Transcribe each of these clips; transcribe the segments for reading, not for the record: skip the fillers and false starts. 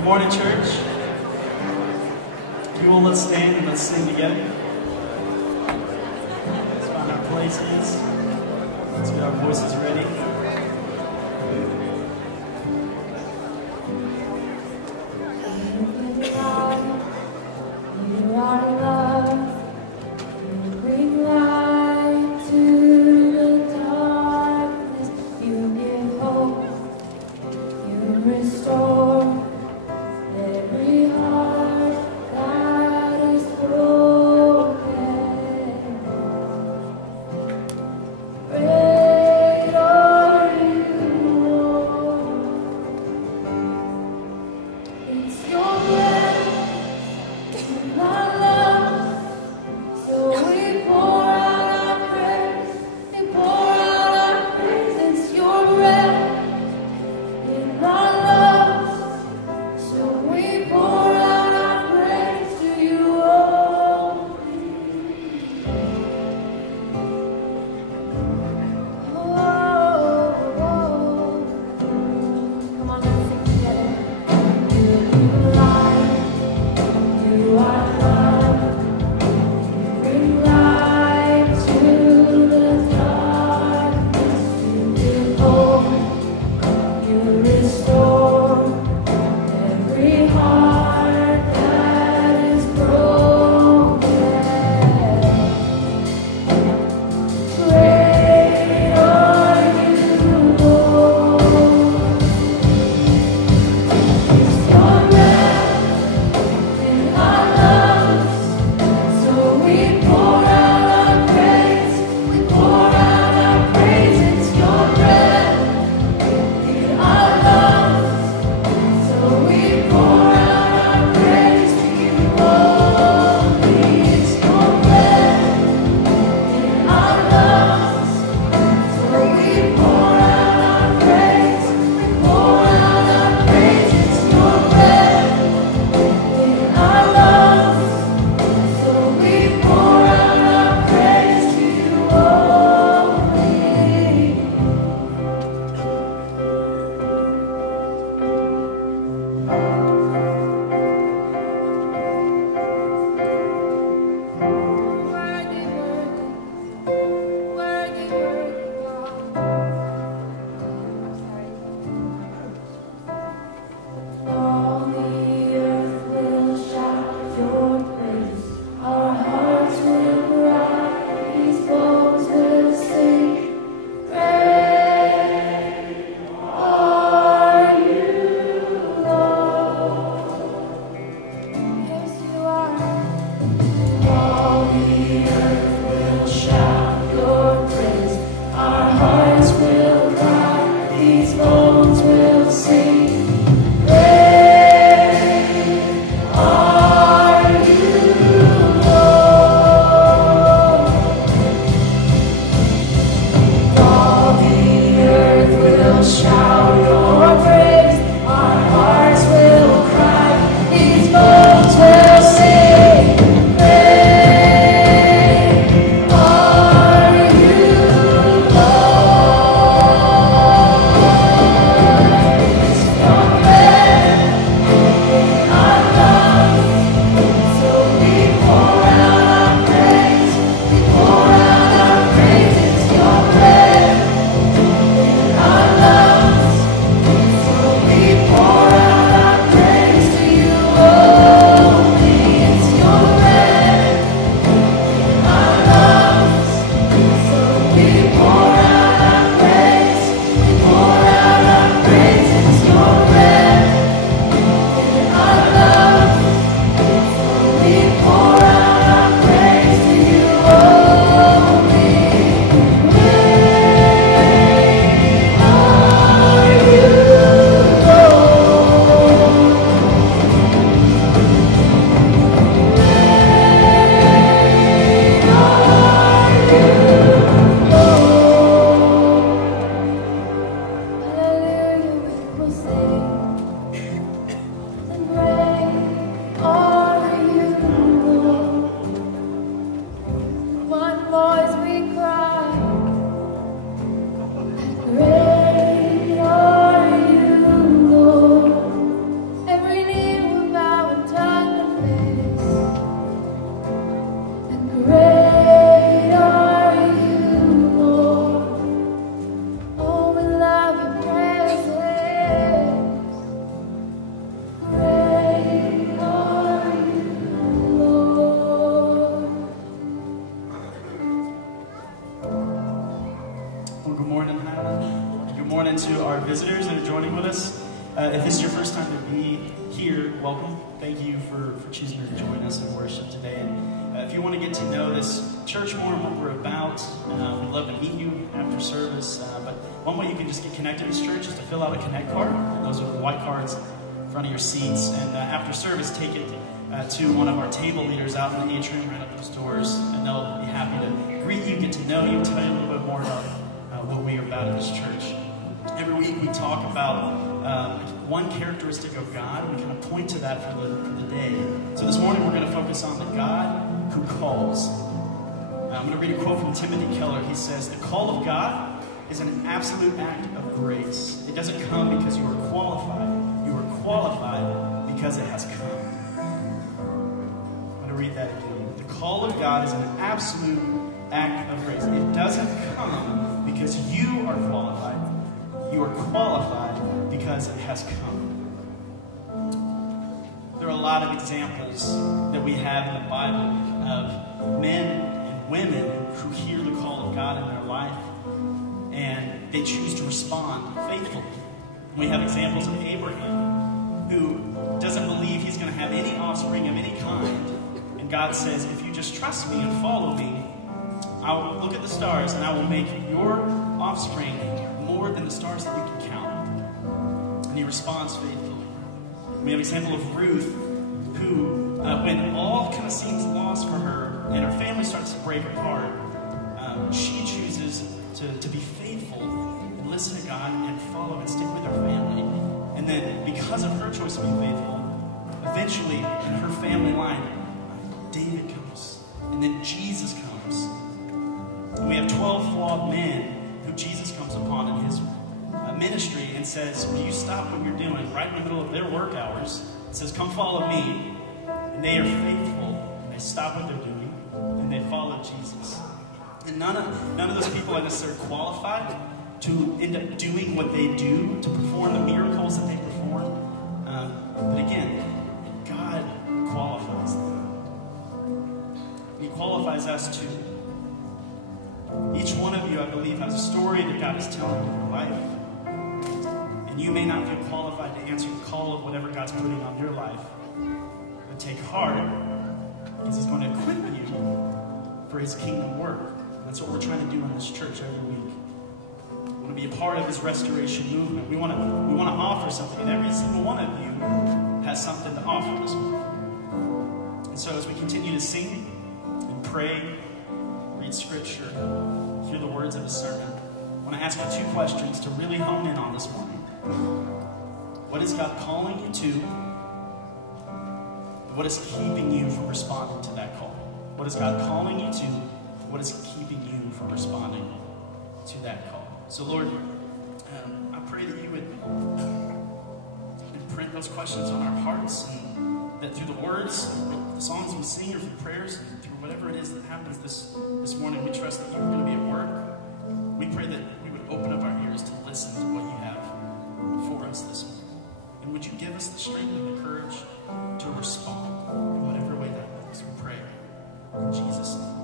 Good morning, church. If you will, let's stand and let's sing together. Let's find our places. Let's get our voices ready. You are love. You bring light to the darkness. You give hope. You restore every heart that is broken. Great are you, Lord. It's your breath in my lungs, so we pour out our praise. We pour out our praise. It's your breath in our lungs, If this is your first time to be here, welcome. Thank you for choosing to join us in worship today. And if you want to get to know this church more and what we're about, we'd love to meet you after service. But one way you can just get connected to this church is to fill out a Connect card. Those are the white cards in front of your seats. And after service, take it to one of our table leaders out in the atrium right up those doors. And they'll be happy to greet you, get to know you, tell you a little bit more about what we are about in this church. Every week we talk about one characteristic of God, and we kind of point to that for the day. So this morning we're going to focus on the God who calls. I'm going to read a quote from Timothy Keller. He says, "The call of God is an absolute act of grace. It doesn't come because you are qualified. You are qualified because it has come." I'm going to read that again. The call of God is an absolute act of grace. It doesn't come because you are qualified. You are qualified because it has come. There are a lot of examples that we have in the Bible of men and women who hear the call of God in their life and they choose to respond faithfully. We have examples of Abraham who doesn't believe he's going to have any offspring of any kind. And God says, if you just trust me and follow me, I will look at the stars and I will make your offspring more than the stars that you can count. And he responds faithfully. We have an example of Ruth, who, when all kind of seems lost for her and her family starts to break apart, she chooses to be faithful and listen to God and follow and stick with her family. And then, because of her choice to be faithful, eventually in her family line, David comes, and then Jesus comes. And we have 12 flawed men who Jesus comes upon in his ministry and says, "Will you stop what you're doing?" Right in the middle of their work hours, it says, "Come follow me." And they are faithful, and they stop what they're doing, and they follow Jesus. And none of those people are necessarily qualified to end up doing what they do, to perform the miracles that they perform. But again, God qualifies them. He qualifies us too. Each one of you, I believe, has a story that God is telling in your life. And you may not feel qualified to answer the call of whatever God's putting on your life. But take heart, because he's going to equip you for his kingdom work. And that's what we're trying to do in this church every week. We want to be a part of his restoration movement. We want to offer something, and every single one of you has something to offer this morning. And so as we continue to sing and pray, read scripture, hear the words of a sermon, I want to ask you 2 questions to really hone in on this morning. What is God calling you to? What is keeping you from responding to that call? What is God calling you to? What is keeping you from responding to that call? So Lord, I pray that you would imprint those questions on our hearts, and that through the words, the songs we sing, or through prayers, and through whatever it is that happens this morning, we trust that you're going to be at work. We pray that we would open up our ears to listen to what you have for us this morning. And would you give us the strength and the courage to respond in whatever way that looks? We pray in Jesus' name.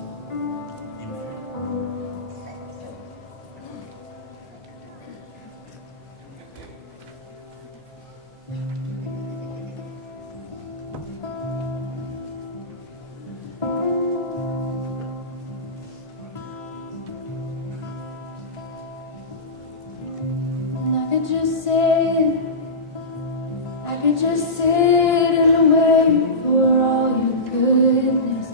Just sit and wait for all your goodness.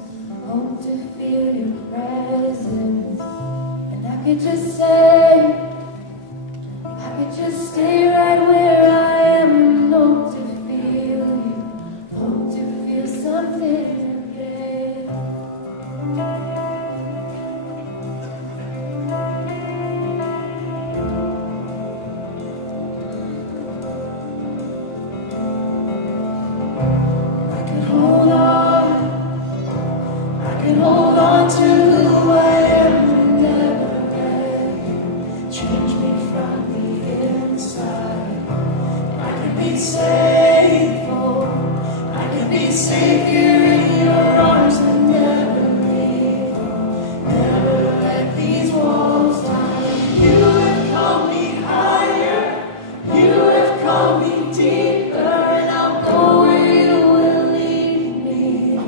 Hope to feel your presence. And I could just stay right where I am and hope to feel you. Hope to feel something again. Hold on to who I am and never let you change me from the inside. I can be faithful, I can be safe here in your arms and never leave. Never let these walls down. You have called me higher, you have called me deeper. Deeper, and I'll go where you will lead me.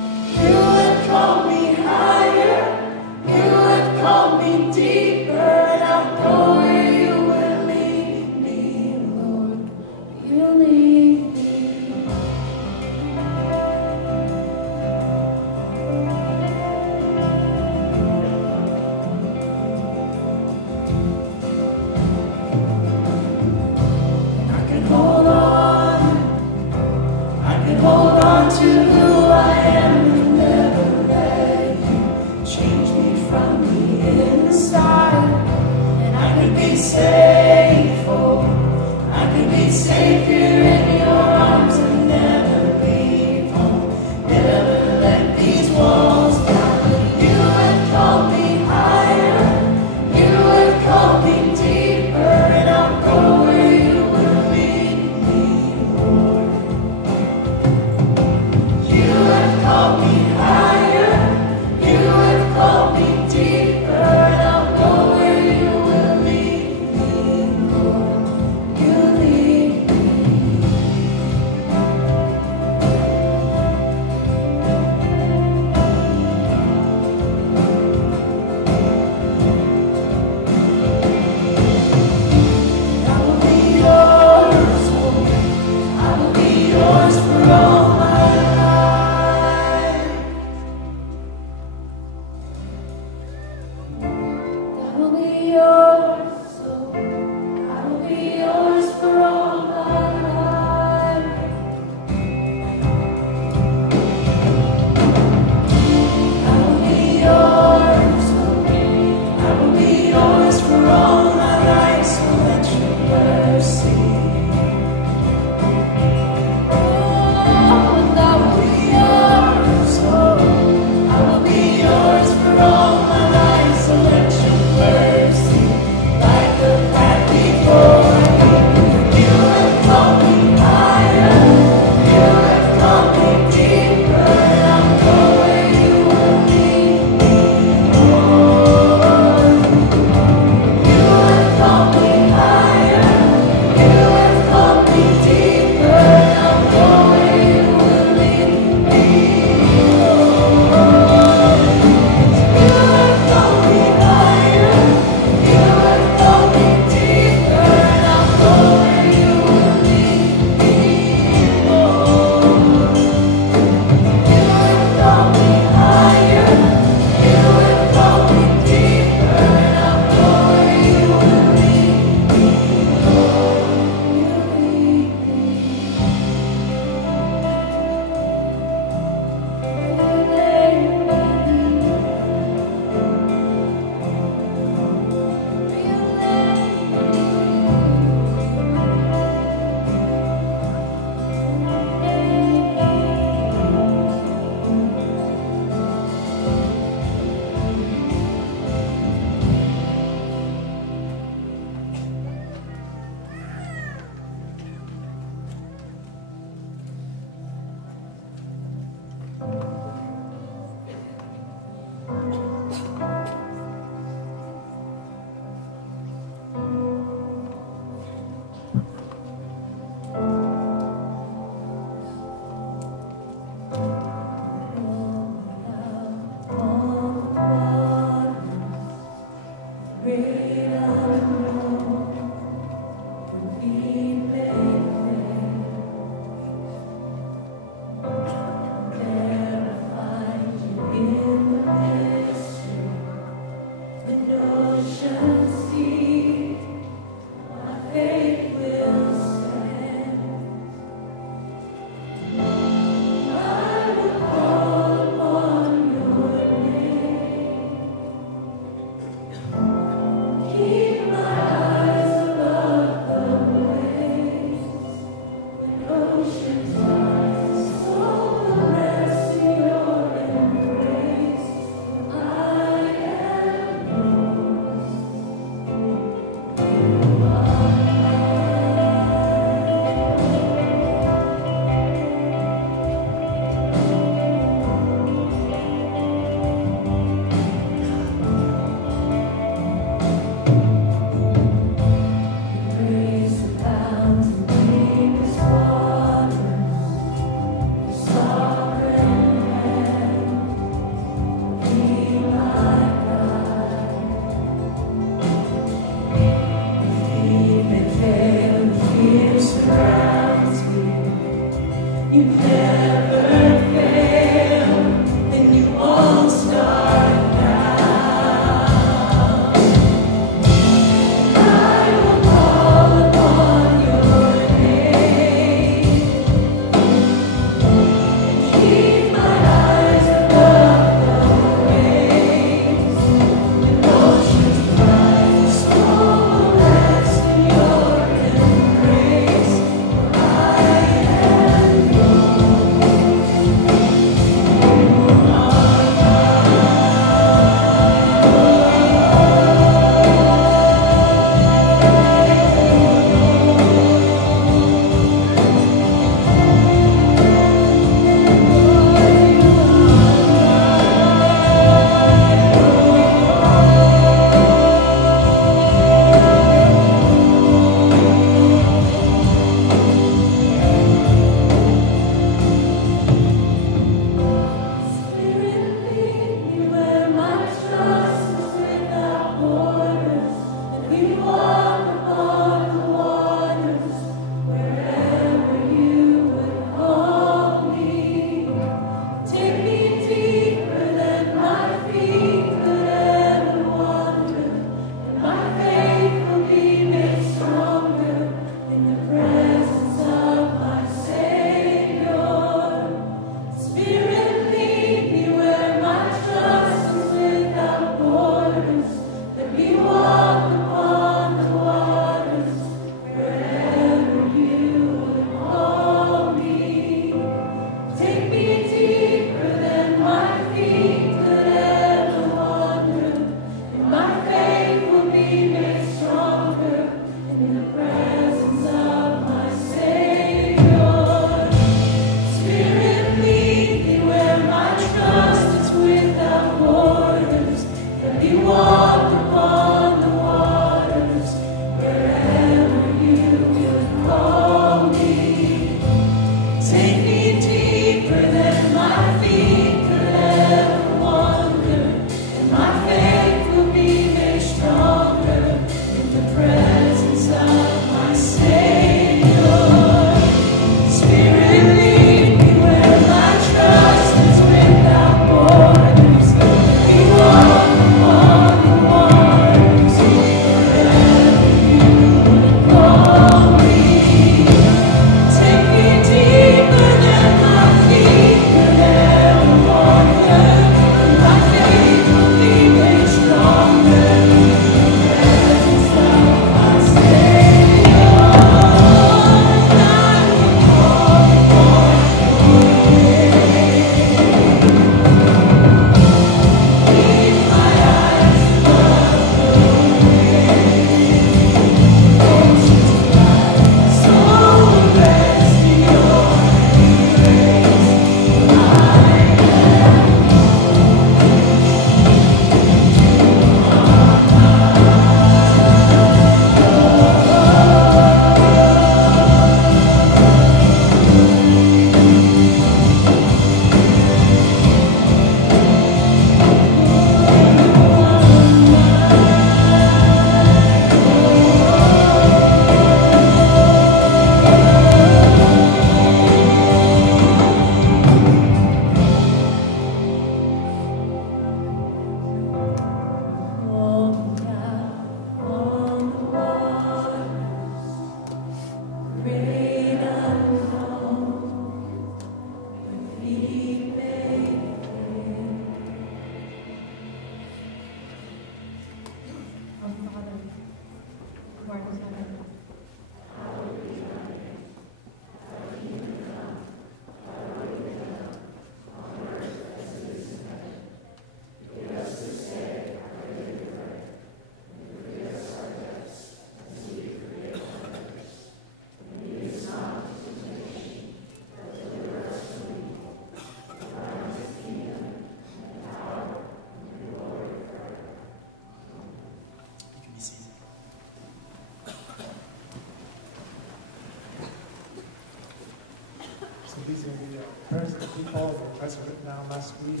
These are the prayers of the people, the prayers written down last week.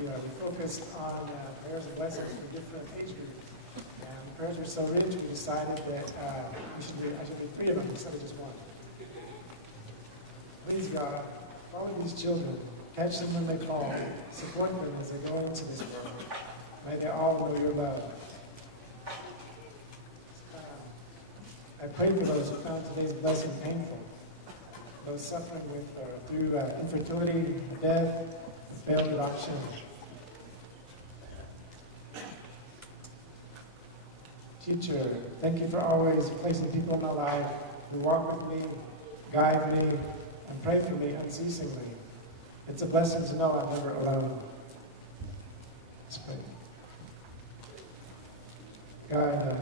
We focused on prayers and blessings for different age groups. And the prayers were so rich, we decided that I should do 3 of them instead of just 1. Please, God, follow these children, catch them when they fall, support them as they go into this world. May they all know your love. I pray for those who found today's blessing painful, those suffering with or through infertility, death, failed adoption. Teacher, thank you for always placing people in my life who walk with me, guide me, and pray for me unceasingly. It's a blessing to know I'm never alone. Let's pray. God,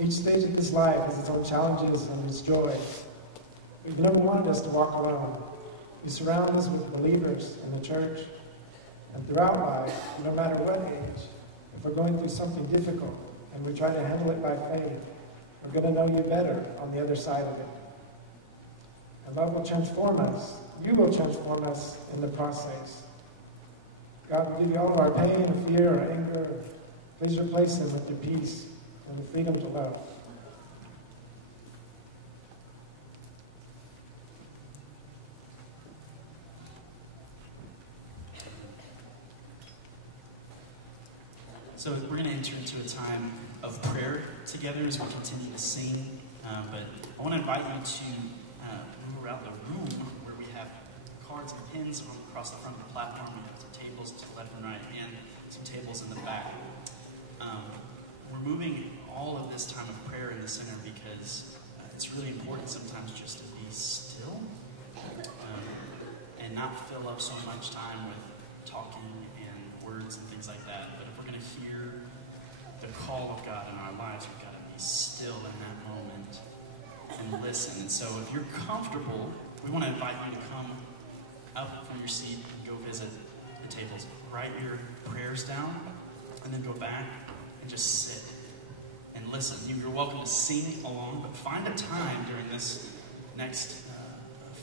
each stage of this life has its own challenges and its joys. You've never wanted us to walk alone. You surround us with believers in the church. And throughout life, no matter what age, if we're going through something difficult and we try to handle it by faith, we're going to know you better on the other side of it. And love will transform us. You will transform us in the process. God, we give you all of our pain, or fear, or anger. Please replace them with your peace and the freedom to love. So we're going to enter into a time of prayer together as we continue to sing. But I want to invite you to move around the room where we have cards and pins across the front of the platform. We have some tables to the left and right and some tables in the back. We're moving all of this time of prayer in the center because it's really important sometimes just to be still and not fill up so much time with talking and words and things like that. But if we're going to hear the call of God in our lives, we've got to be still in that moment and listen. And so if you're comfortable, we want to invite you to come up from your seat and go visit the tables. Write your prayers down and then go back and just sit and listen. You're welcome to sing along, but find a time during this next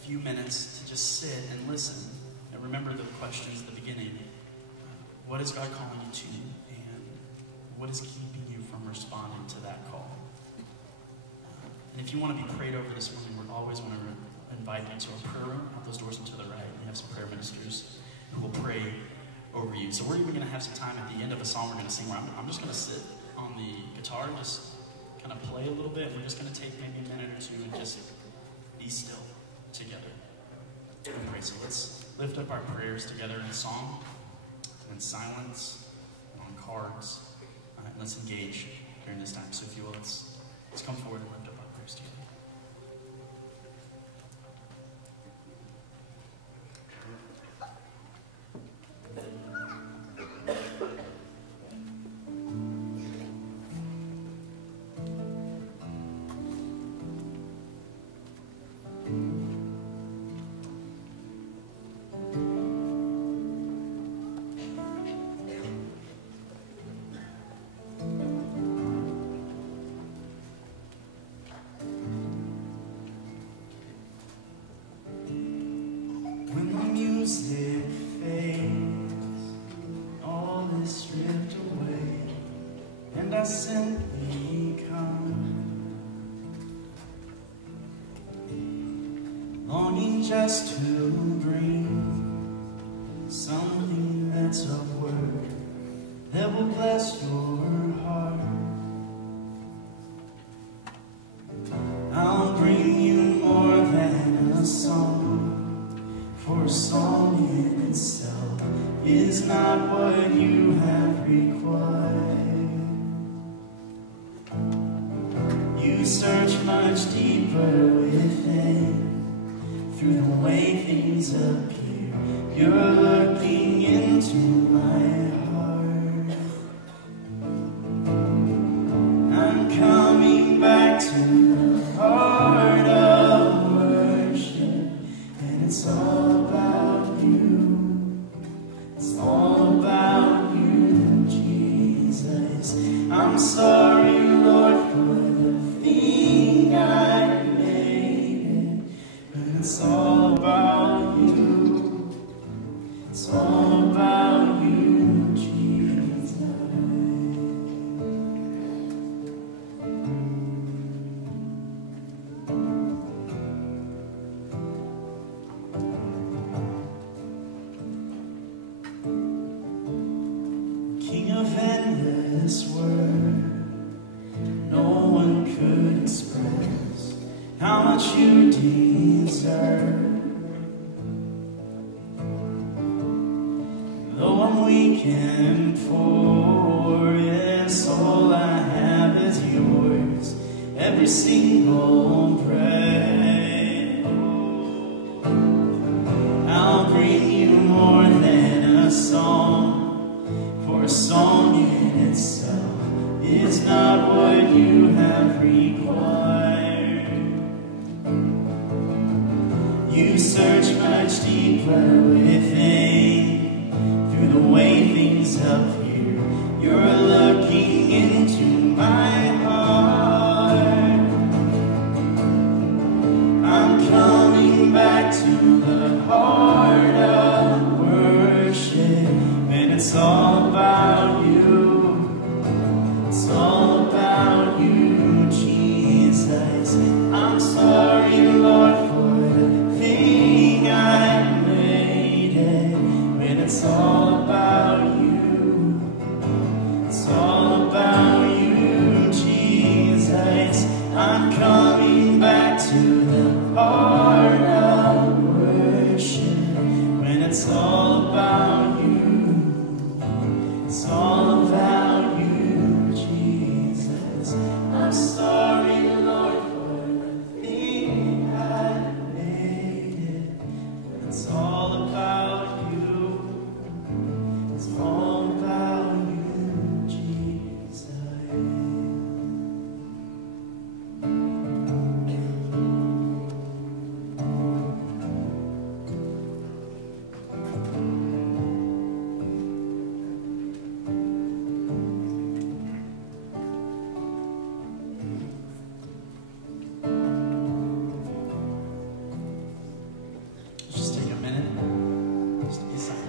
few minutes to just sit and listen. And remember the questions at the beginning. What is God calling you to? And what is keeping you from responding to that call? And if you want to be prayed over this morning, we always want to invite you to a prayer room. Out those doors and to the right, we have some prayer ministers who will pray over you. So we're even going to have some time at the end of a song we're going to sing where I'm just going to sit on the guitar, just kind of play a little bit. We're just going to take maybe a minute or two and just be still together and pray. So let's lift up our prayers together in song, in silence, on cards, and let's engage during this time. So if you will, let's come forward and lift up our prayers together. Music fades, all is stripped away, and I simply come, longing just to bring something that's of worth that will bless your heart. I'll bring you more than a song, for a song in itself is not what you have required. You search much deeper within, through the way things appear. You're looking into my heart. I'm coming back to the heart of worship, and it's all about you. It's all about you, Jesus. I'm sorry, Lord, for the thing I made it, but it's all about you. It's all about you, how much you deserve. Though I'm weak and poor, yes, all I have is yours, every single breath. I'll bring you more than a song, for a song in itself is not what you have required. You search much deeper within, through the way things up here. You're looking into my heart. I'm coming back to the heart of worship, and it's all about you. It's all about you, Jesus. I'm sorry, Lord, for the thing I made it. When it's all about you, it's all about you, Jesus. I'm coming back to the heart of worship. When it's all about you, it's all about you, Jesus. I'm sorry, Lord, for the thing I made it. When it's all about you, it's all about you, Jesus. Just take a minute, just be silent.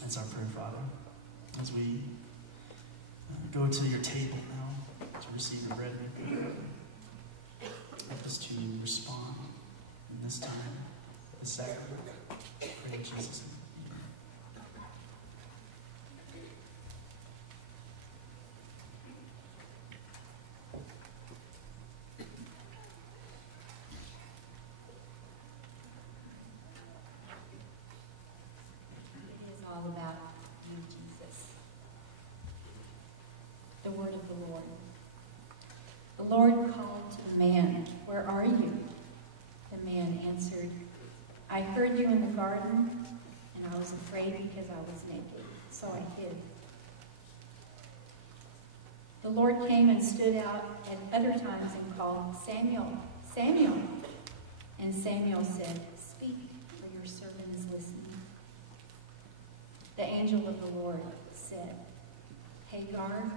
That's our prayer, Father, as we go to your table now to receive the bread and cup. Help us to respond in this time, the sacrament. Pray in Jesus' name. All about you, Jesus. The word of the Lord called to the man, "Where are you?" The man answered, "I heard you in the garden, and I was afraid because I was naked, so I hid." The Lord came and stood out at other times and called, "Samuel, Samuel." And Samuel said, "Speak, for your servant is listening." The angel of the Lord said, "Hagar,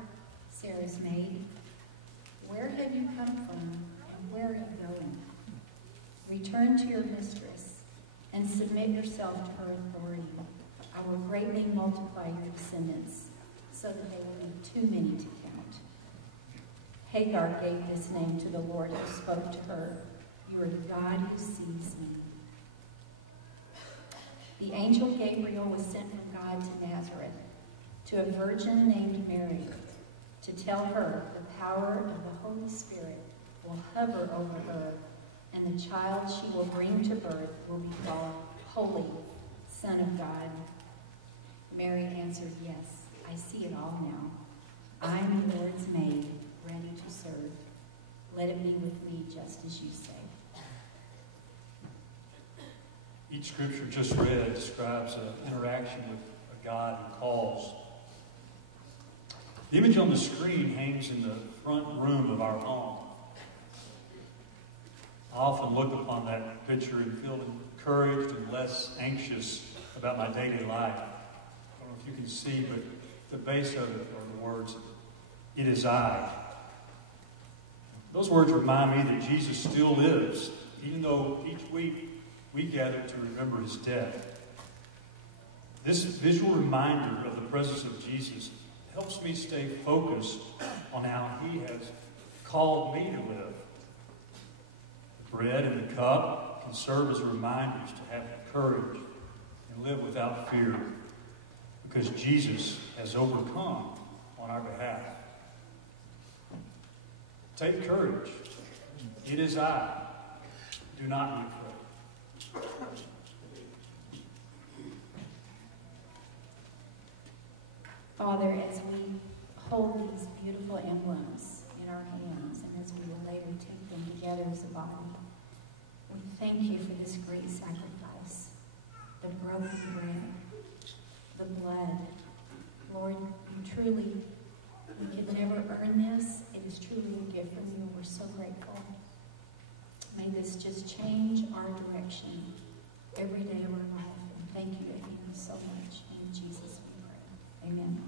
Sarah's maid, where have you come from, and where are you going? Return to your mistress, and submit yourself to her authority. I will greatly multiply your descendants, so that they will be too many to count." Hagar gave this name to the Lord who spoke to her, "You are the God who sees me." The angel Gabriel was sent from God to Nazareth, to a virgin named Mary, to tell her the power of the Holy Spirit will hover over her, and the child she will bring to birth will be called Holy, Son of God. Mary answered, "Yes, I see it all now. I am the Lord's maid, ready to serve. Let it be with me just as you say." Each scripture just read describes an interaction with a God who calls. The image on the screen hangs in the front room of our home. I often look upon that picture and feel encouraged and less anxious about my daily life. I don't know if you can see, but the base of it are the words, "It is I." Those words remind me that Jesus still lives, even though each week we gather to remember his death. This visual reminder of the presence of Jesus helps me stay focused on how he has called me to live. The bread and the cup can serve as reminders to have courage and live without fear, because Jesus has overcome on our behalf. Take courage. It is I. Do not be afraid. Father, as we hold these beautiful emblems in our hands, and as we will later take them together as a body, we thank you for this great sacrifice, the broken bread, the blood. Lord, we could never earn this. It is truly a gift from you. We're so grateful. May this just change our direction every day of our life. And thank you again so much. In Jesus we pray. Amen.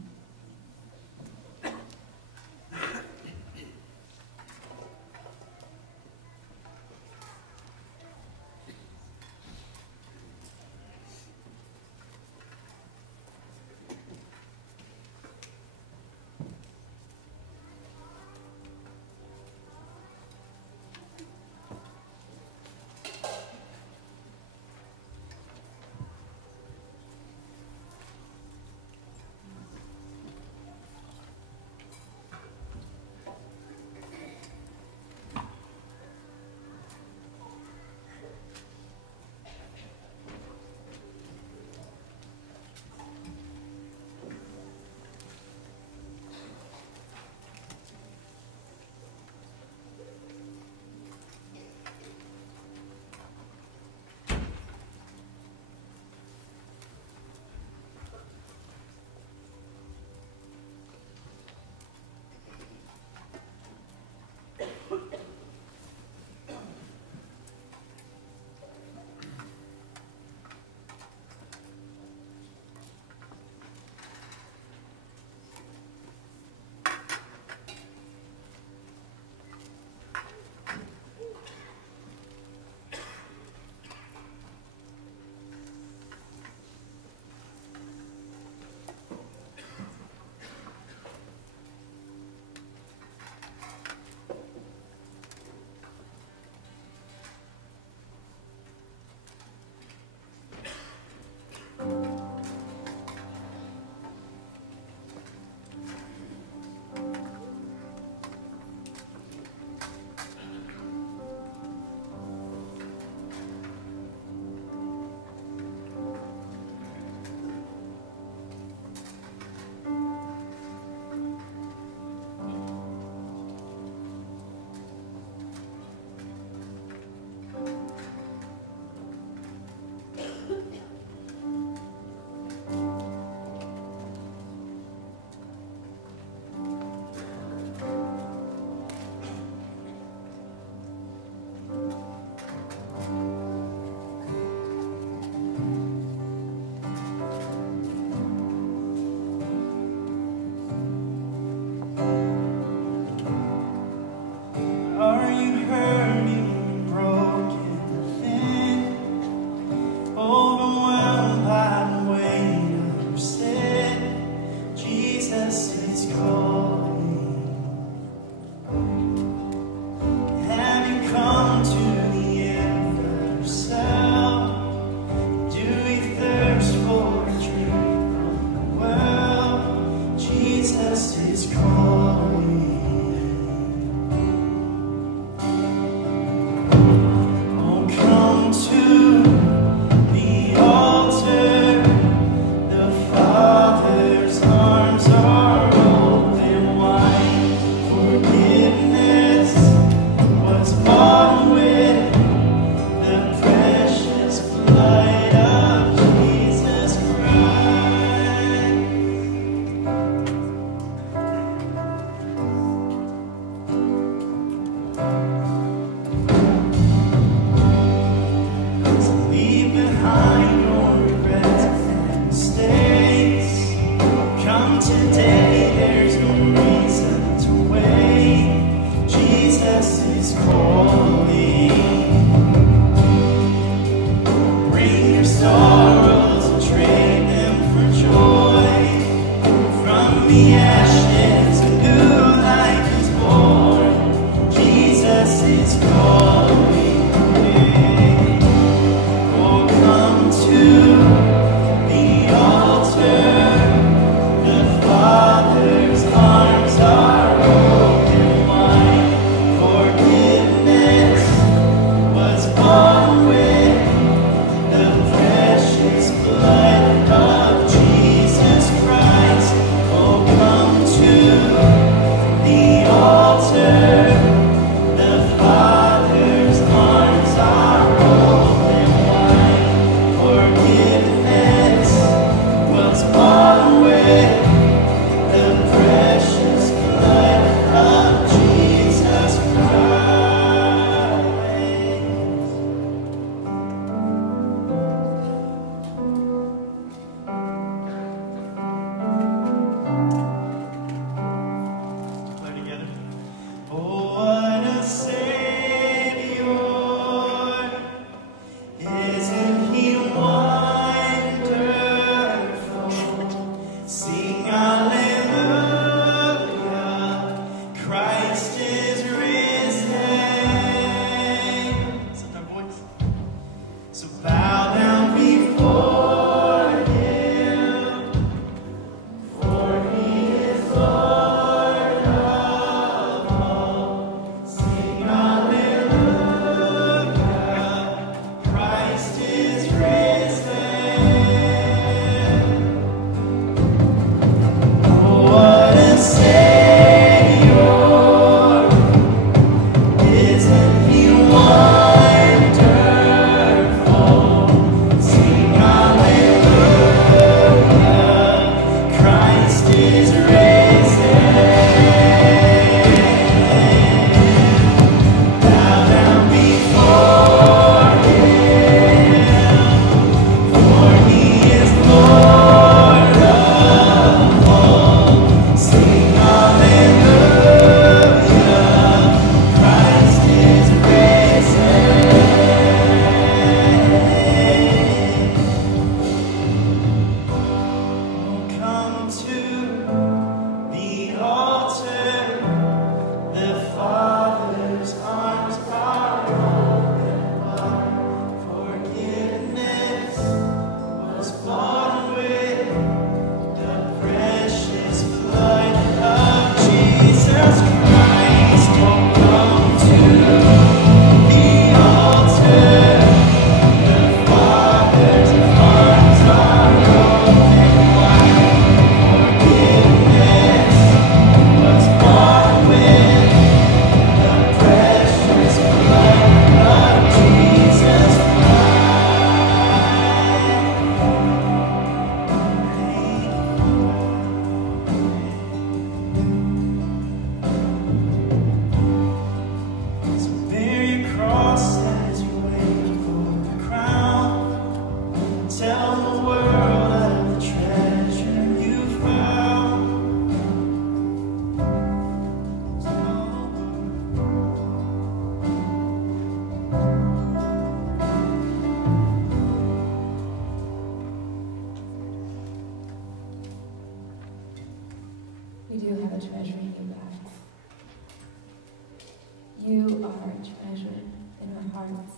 You are a treasure in our hearts,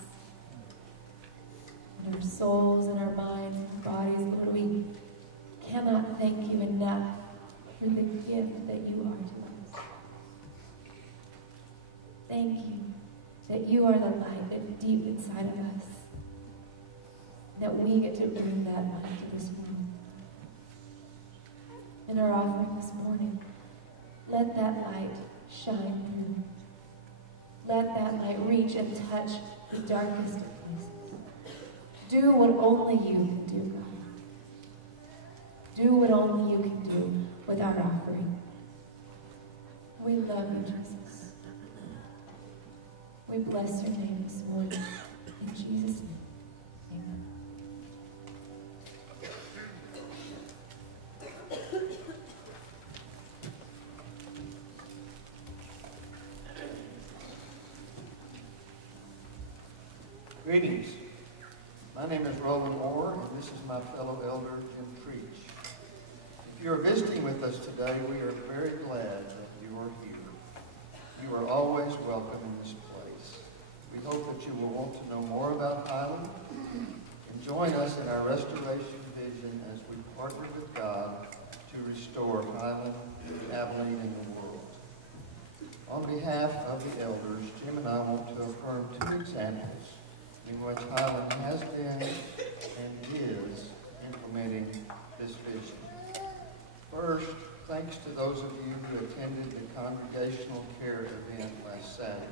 in our souls, in our minds, in our bodies. Lord, we cannot thank you enough for the gift that you are to us. Thank you that you are the light that's deep inside of us, that we get to bring that light to this world. In our offering this morning, let that light shine through. Let that light reach and touch the darkest of places. Do what only you can do, God. Do what only you can do with our offering. We love you, Jesus. We bless your name this morning. In Jesus' name, amen. Greetings. My name is Roland Moore, and this is my fellow elder, Jim Creech. If you are visiting with us today, we are very glad that you are here. You are always welcome in this place. We hope that you will want to know more about Highland and join us in our restoration vision as we partner with God to restore Highland, Abilene, and the world. On behalf of the elders, Jim and I want to affirm two examples in which Highland has been and is implementing this vision. First, thanks to those of you who attended the congregational care event last Saturday.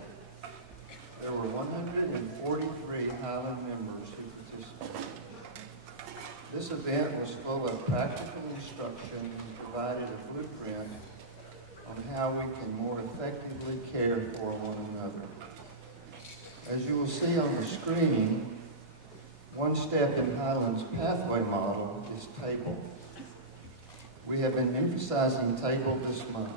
There were 143 Highland members who participated. This event was full of practical instruction and provided a blueprint on how we can more effectively care for one another. As you will see on the screen, one step in Highland's pathway model is table. We have been emphasizing table this month,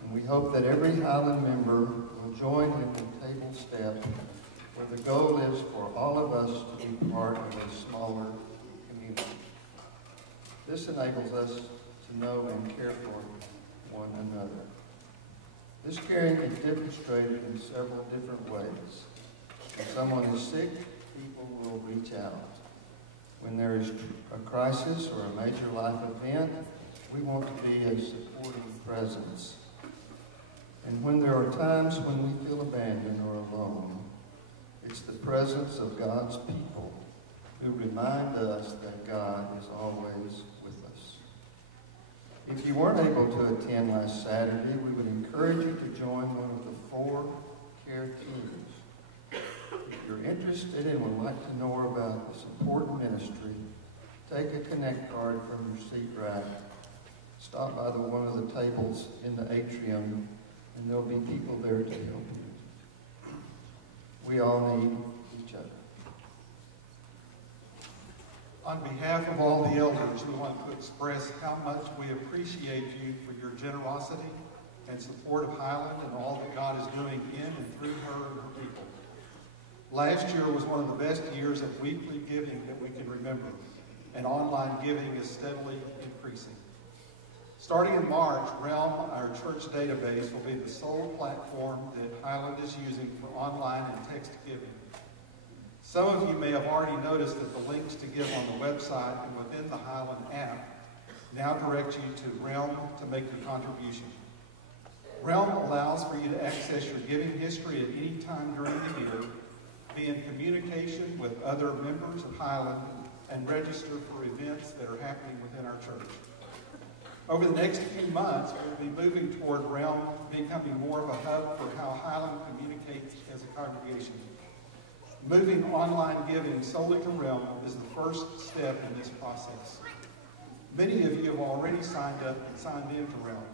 and we hope that every Highland member will join in the table step, where the goal is for all of us to be part of a smaller community. This enables us to know and care for one another. This caring is demonstrated in several different ways. When someone is sick, people will reach out. When there is a crisis or a major life event, we want to be a supporting presence. And when there are times when we feel abandoned or alone, it's the presence of God's people who remind us that God is always with us. If you weren't able to attend last Saturday, we would encourage you to join one of the 4 care teams. If you're interested and would like to know more about this important ministry, take a Connect card from your seat rack, stop by one of the tables in the atrium, and there'll be people there to help you. We all need each other. On behalf of all the elders, we want to express how much we appreciate you for your generosity and support of Highland and all that God is doing in and through her and her people. Last year was one of the best years of weekly giving that we can remember, and online giving is steadily increasing. Starting in March, Realm, our church database, will be the sole platform that Highland is using for online and text giving. Some of you may have already noticed that the links to give on the website and within the Highland app now direct you to Realm to make your contribution. Realm allows for you to access your giving history at any time during the year, be in communication with other members of Highland, and register for events that are happening within our church. Over the next few months, we'll be moving toward Realm becoming more of a hub for how Highland communicates as a congregation. Moving online giving solely to Realm is the first step in this process. Many of you have already signed up and signed in to Realm.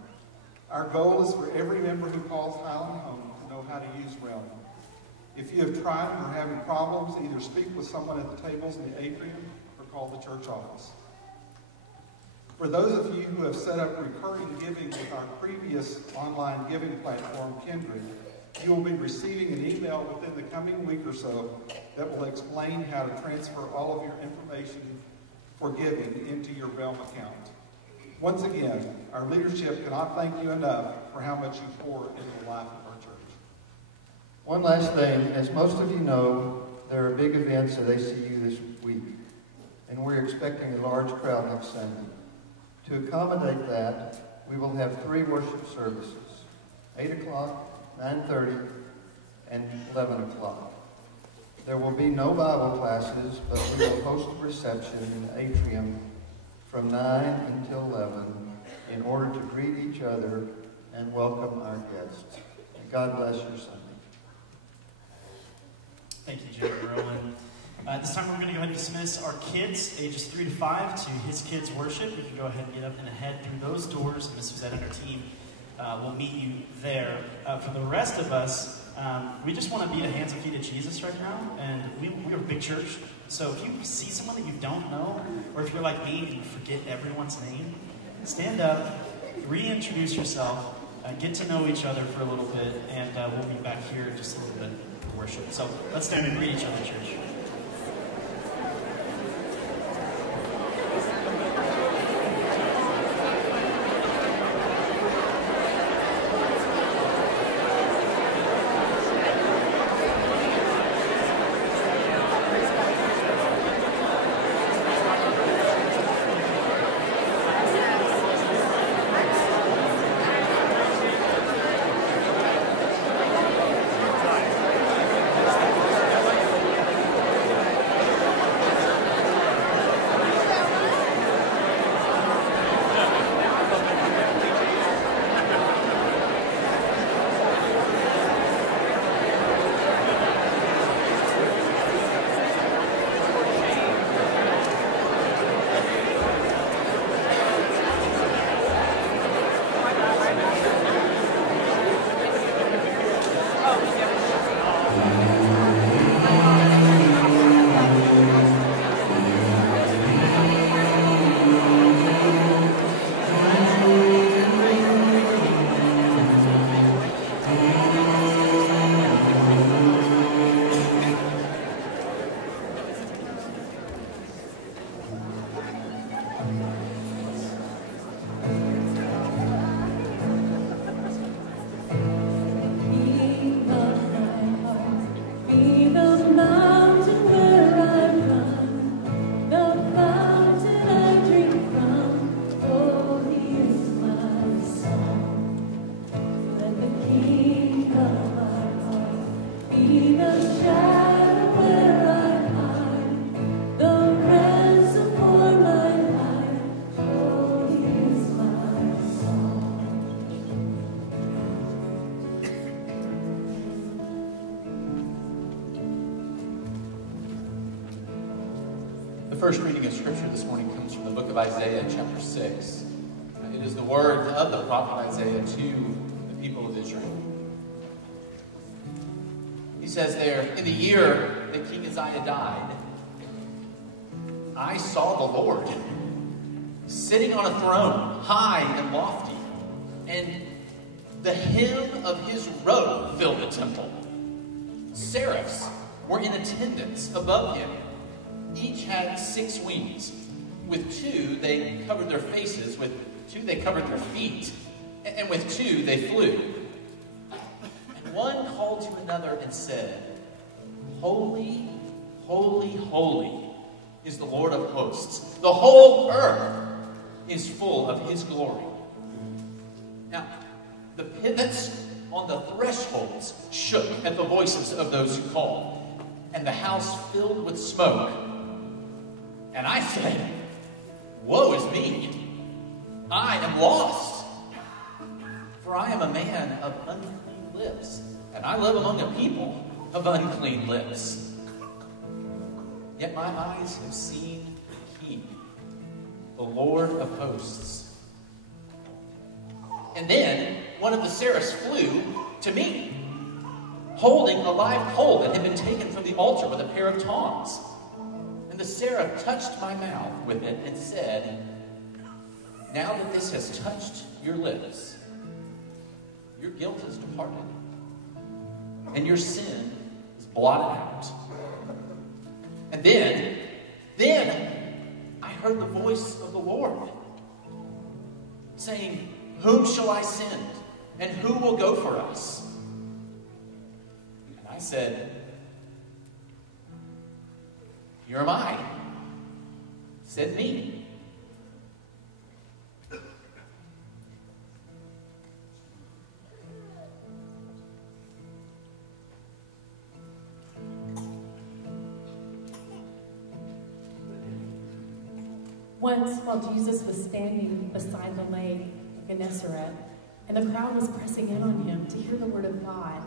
Our goal is for every member who calls Highland home to know how to use Realm. If you have tried and are having problems, either speak with someone at the tables in the atrium or call the church office. For those of you who have set up recurring giving with our previous online giving platform, Kindred, you will be receiving an email within the coming week or so that will explain how to transfer all of your information for giving into your Realm account. Once again, our leadership cannot thank you enough for how much you pour into the life of our church. One last thing, as most of you know, there are big events at ACU this week, and we're expecting a large crowd next Sunday. To accommodate that, we will have 3 worship services, 8 o'clock, 9:30, and 11 o'clock. There will be no Bible classes, but we will host a reception in the atrium from 9 until 11 in order to greet each other and welcome our guests. And God bless your Sunday. Thank you, Jim and Rowan. This time we're going to go ahead and dismiss our kids, ages 3 to 5, to His Kids Worship. You can go ahead and get up and head through those doors, and Miss Suzette and her team will meet you there. For the rest of us, we just want to be the hands and feet of Jesus right now, and we're a big church. So if you see someone that you don't know, or if you're like me and you forget everyone's name, stand up, reintroduce yourself, get to know each other for a little bit, and we'll be back here in just a little bit for worship. So let's stand and greet each other, church. The first reading of Scripture this morning comes from the book of Isaiah, chapter 6. It is the word of the prophet Isaiah to the people of Israel. He says there, "In the year that King Uzziah died, I saw the Lord sitting on a throne, high and lofty, and the hem of his robe filled the temple. Seraphs were in attendance above him. Each had 6 wings. With 2 they covered their faces, with 2 they covered their feet, and with 2 they flew. And one called to another and said, 'Holy, holy, holy is the Lord of hosts. The whole earth is full of his glory.' Now, the pivots on the thresholds shook at the voices of those who called, and the house filled with smoke. And I said, 'Woe is me! I am lost, for I am a man of unclean lips, and I live among a people of unclean lips. Yet my eyes have seen the King, the Lord of hosts.' And then one of the seraphs flew to me, holding a live coal that had been taken from the altar with a pair of tongs. And the seraph touched my mouth with it and said, 'Now that this has touched your lips, your guilt is departed, and your sin is blotted out.' And then I heard the voice of the Lord saying, 'Whom shall I send, and who will go for us?' And I said, "Here am I." Send me. Once, while Jesus was standing beside the lake of Gennesaret, and the crowd was pressing in on him to hear the word of God,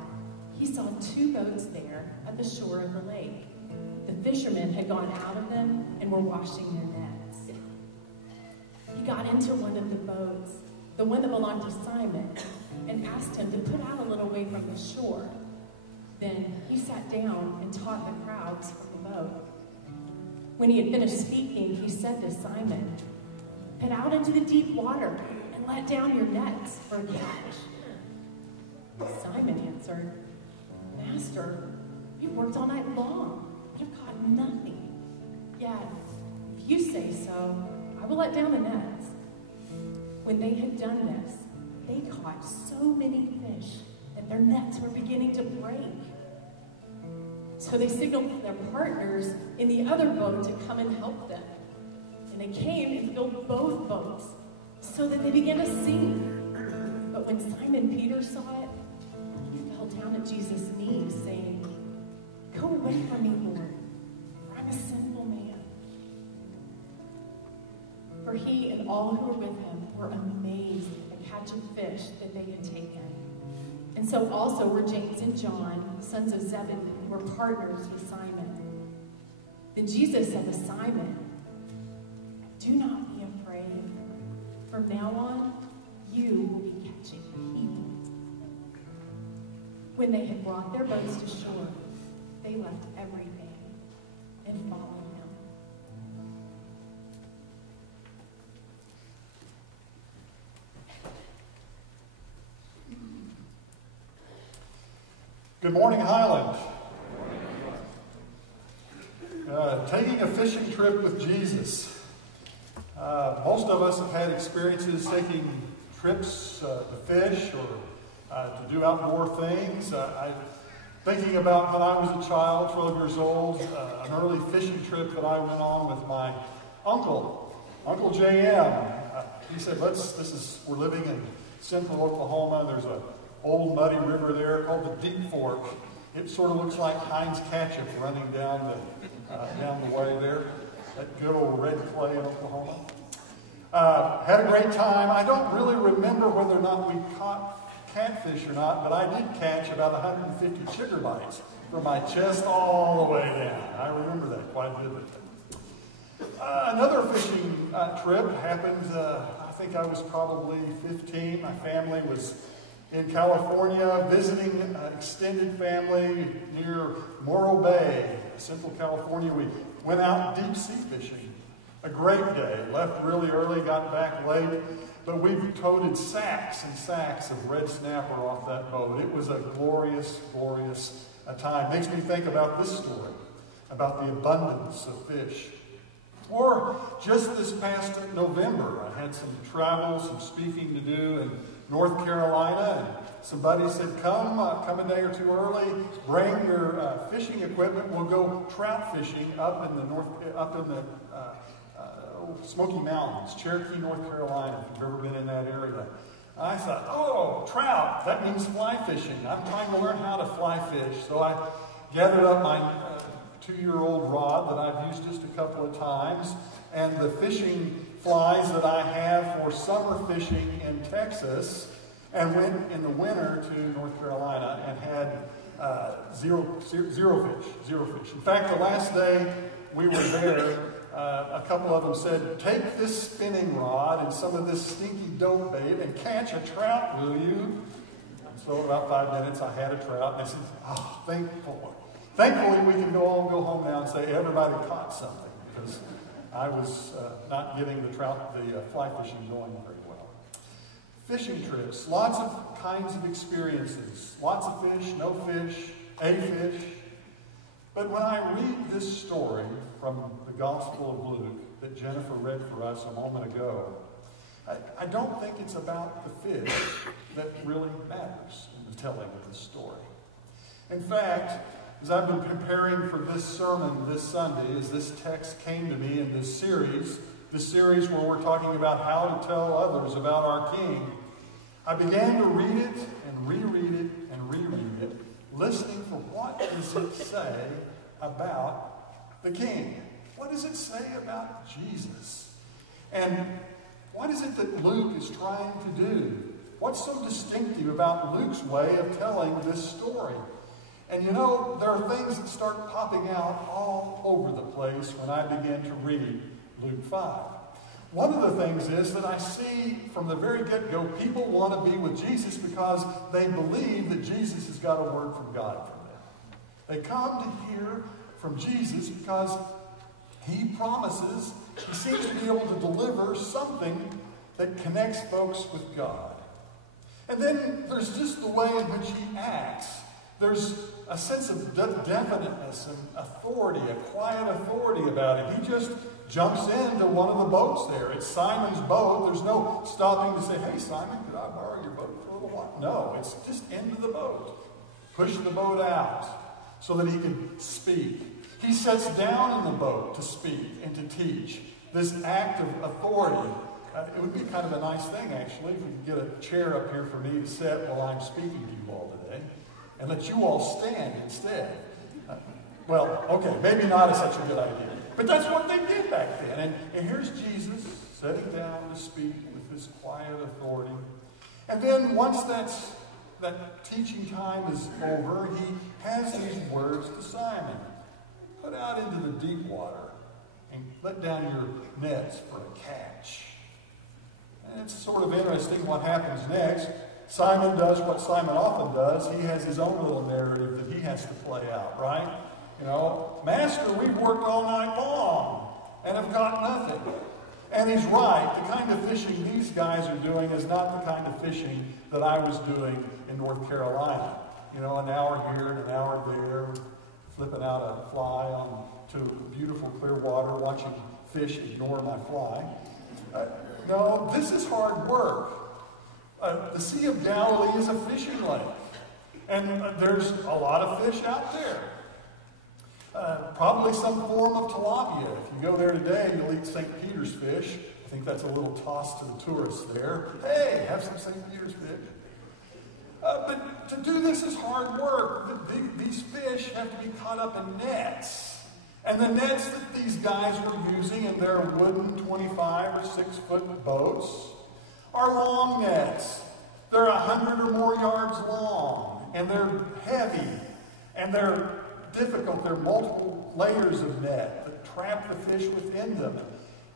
he saw 2 boats there at the shore of the lake. The fishermen had gone out of them and were washing their nets. He got into one of the boats, the one that belonged to Simon, and asked him to put out a little way from the shore. Then he sat down and taught the crowds from the boat. When he had finished speaking, he said to Simon, "Head out into the deep water and let down your nets for a catch." Simon answered, "Master, we've worked all night long, but have caught nothing. Yet, if you say so, I will let down the nets." When they had done this, they caught so many fish that their nets were beginning to break. So they signaled to their partners in the other boat to come and help them. And they came and filled both boats, so that they began to sink. But when Simon Peter saw it, he fell down at Jesus' knees, saying, "Go away from me, Lord, for I'm a sinful man." For he and all who were with him were amazed at the catch of fish that they had taken. And so also were James and John, sons of Zebedee, who were partners with Simon. Then Jesus said to Simon, "Do not be afraid. From now on, you will be catching people." When they had brought their boats to shore, they left everything and followed him. Good morning, Highland. Taking a fishing trip with Jesus. Most of us have had experiences taking trips to fish or to do outdoor things. Thinking about when I was a child, 12 years old, an early fishing trip that I went on with my uncle, Uncle J.M. He said, we're living in central Oklahoma. There's an old muddy river there called the Deep Fork. It sort of looks like Heinz ketchup running down the way there. That good old red clay in Oklahoma. Had a great time. I don't really remember whether or not we caught catfish or not, but I did catch about 150 chigger bites from my chest all the way down. I remember that quite vividly. Another fishing trip happened, I think I was probably 15. My family was in California visiting an extended family near Morro Bay, Central California. We went out deep sea fishing. A great day. Left really early, got back late, but we toted sacks and sacks of red snapper off that boat. It was a glorious, glorious time. Makes me think about this story, about the abundance of fish. Or just this past November, I had some travel, some speaking to do in North Carolina, and somebody said, come a day or two early, bring your fishing equipment. We'll go trout fishing up in the Smoky Mountains, Cherokee, North Carolina, if you've ever been in that area. I thought, oh, trout, that means fly fishing. I'm trying to learn how to fly fish. So I gathered up my 2-year-old rod that I've used just a couple of times, and the fishing flies that I have for summer fishing in Texas, and went in the winter to North Carolina and had zero fish. In fact, the last day we were there, a couple of them said, take this spinning rod and some of this stinky dope bait and catch a trout, will you? And so in about 5 minutes I had a trout, and I said, oh, thankfully we can all go home now and say everybody caught something, because I was not getting the fly fishing going very well. Fishing trips, lots of kinds of experiences. Lots of fish, no fish, a fish. But when I read this story from the Gospel of Luke that Jennifer read for us a moment ago, I don't think it's about the fish that really matters in the telling of this story. In fact, as I've been preparing for this sermon this Sunday, as this text came to me in this series where we're talking about how to tell others about our King, I began to read it and reread it and reread it, listening for what does it say about the King? What does it say about Jesus? And what is it that Luke is trying to do? What's so distinctive about Luke's way of telling this story? And you know, there are things that start popping out all over the place when I begin to read Luke 5. One of the things is that I see from the very get-go, people want to be with Jesus because they believe that Jesus has got a word from God for them. They come to hear from Jesus because he promises, he seems to be able to deliver something that connects folks with God. And then there's just the way in which he acts. There's a sense of definiteness and authority, a quiet authority about it. He just jumps into one of the boats there. It's Simon's boat. There's no stopping to say, hey, Simon, could I borrow your boat for a little while? No, it's just into the boat. Push the boat out so that he can speak. He sits down in the boat to speak and to teach. This act of authority. It would be kind of a nice thing, actually, if we could get a chair up here for me to sit while I'm speaking to you all today, and let you all stand instead. Well, okay, maybe not such a good idea. But that's what they did back then. And here's Jesus sitting down to speak with this quiet authority. And then once that teaching time is over, he has these words to Simon. Put out into the deep water and let down your nets for a catch. And it's sort of interesting what happens next. Simon does what Simon often does. He has his own little narrative that he has to play out, right? You know, Master, we've worked all night long and have caught nothing. And he's right. The kind of fishing these guys are doing is not the kind of fishing that I was doing in North Carolina. You know, an hour here and an hour there, flipping out a fly onto beautiful clear water, watching fish ignore my fly. No, this is hard work. The Sea of Galilee is a fishing lake. And there's a lot of fish out there. Probably some form of tilapia. If you go there today, you'll eat St. Peter's fish. I think that's a little toss to the tourists there. Hey, have some St. Peter's fish. But to do this is hard work. These fish have to be caught up in nets. And the nets that these guys were using in their wooden 25 or 6 foot boats are long nets. They're 100 or more yards long. And they're heavy. And they're difficult. There are multiple layers of net that trap the fish within them.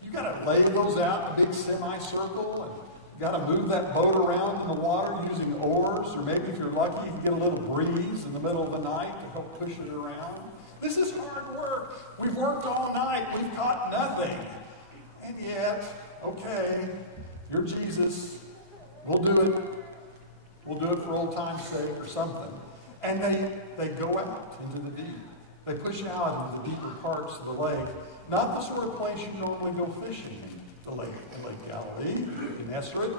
You got to lay those out in a big semicircle, and you got to move that boat around in the water using oars, or maybe if you're lucky, you can get a little breeze in the middle of the night to help push it around. This is hard work. We've worked all night. We've caught nothing. And yet, okay, you're Jesus. We'll do it. We'll do it for old time's sake or something. And they go out into the deep. They push out into the deeper parts of the lake. Not the sort of place you normally go fishing in Lake Galilee, in Gennesaret.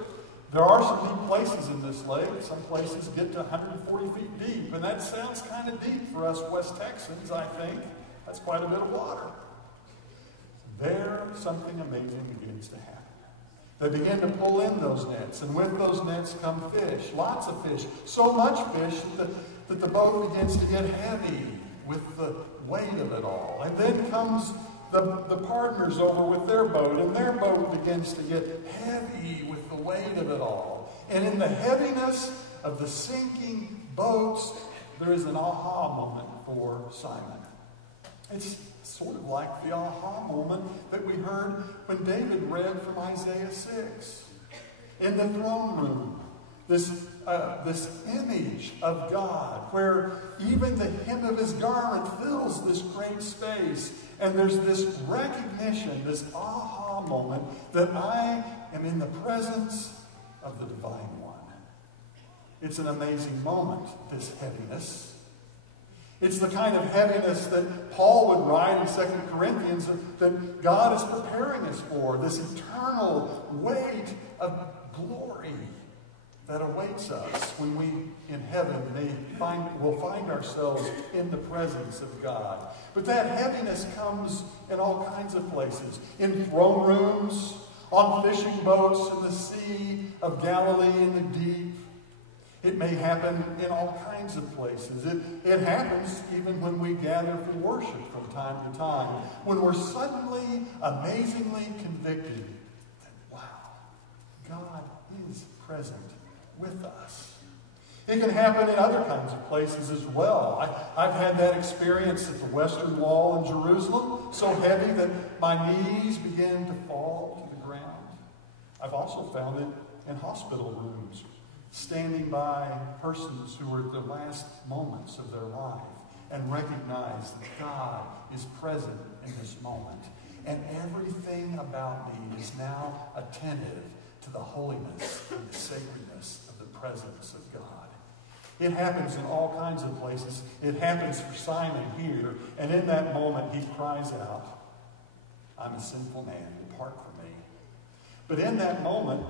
There are some deep places in this lake. Some places get to 140 feet deep. And that sounds kind of deep for us West Texans, I think. That's quite a bit of water. There, something amazing begins to happen. They begin to pull in those nets. And with those nets come fish. Lots of fish. So much fish that the boat begins to get heavy with the weight of it all. And then comes the partners over with their boat, and their boat begins to get heavy with the weight of it all. And in the heaviness of the sinking boats, there is an aha moment for Simon. It's sort of like the aha moment that we heard when David read from Isaiah 6. In the throne room, this image of God, where even the hem of his garment fills this great space. And there's this recognition, this aha moment, that I am in the presence of the Divine One. It's an amazing moment, this heaviness. It's the kind of heaviness that Paul would write in 2 Corinthians that God is preparing us for, this eternal weight of glory that awaits us when we in heaven will find ourselves in the presence of God. But that heaviness comes in all kinds of places. In throne rooms, on fishing boats in the Sea of Galilee in the deep. It may happen in all kinds of places. It happens even when we gather for worship from time to time, when we're suddenly, amazingly convicted that, wow, God is present with us. It can happen in other kinds of places as well. I've had that experience at the Western Wall in Jerusalem, so heavy that my knees began to fall to the ground. I've also found it in hospital rooms, standing by persons who are at the last moments of their life and recognize that God is present in this moment. And everything about me is now attentive to the holiness and the sacredness of the presence of God. It happens in all kinds of places. It happens for Simon here, and in that moment he cries out, I'm a sinful man, depart from me. But in that moment,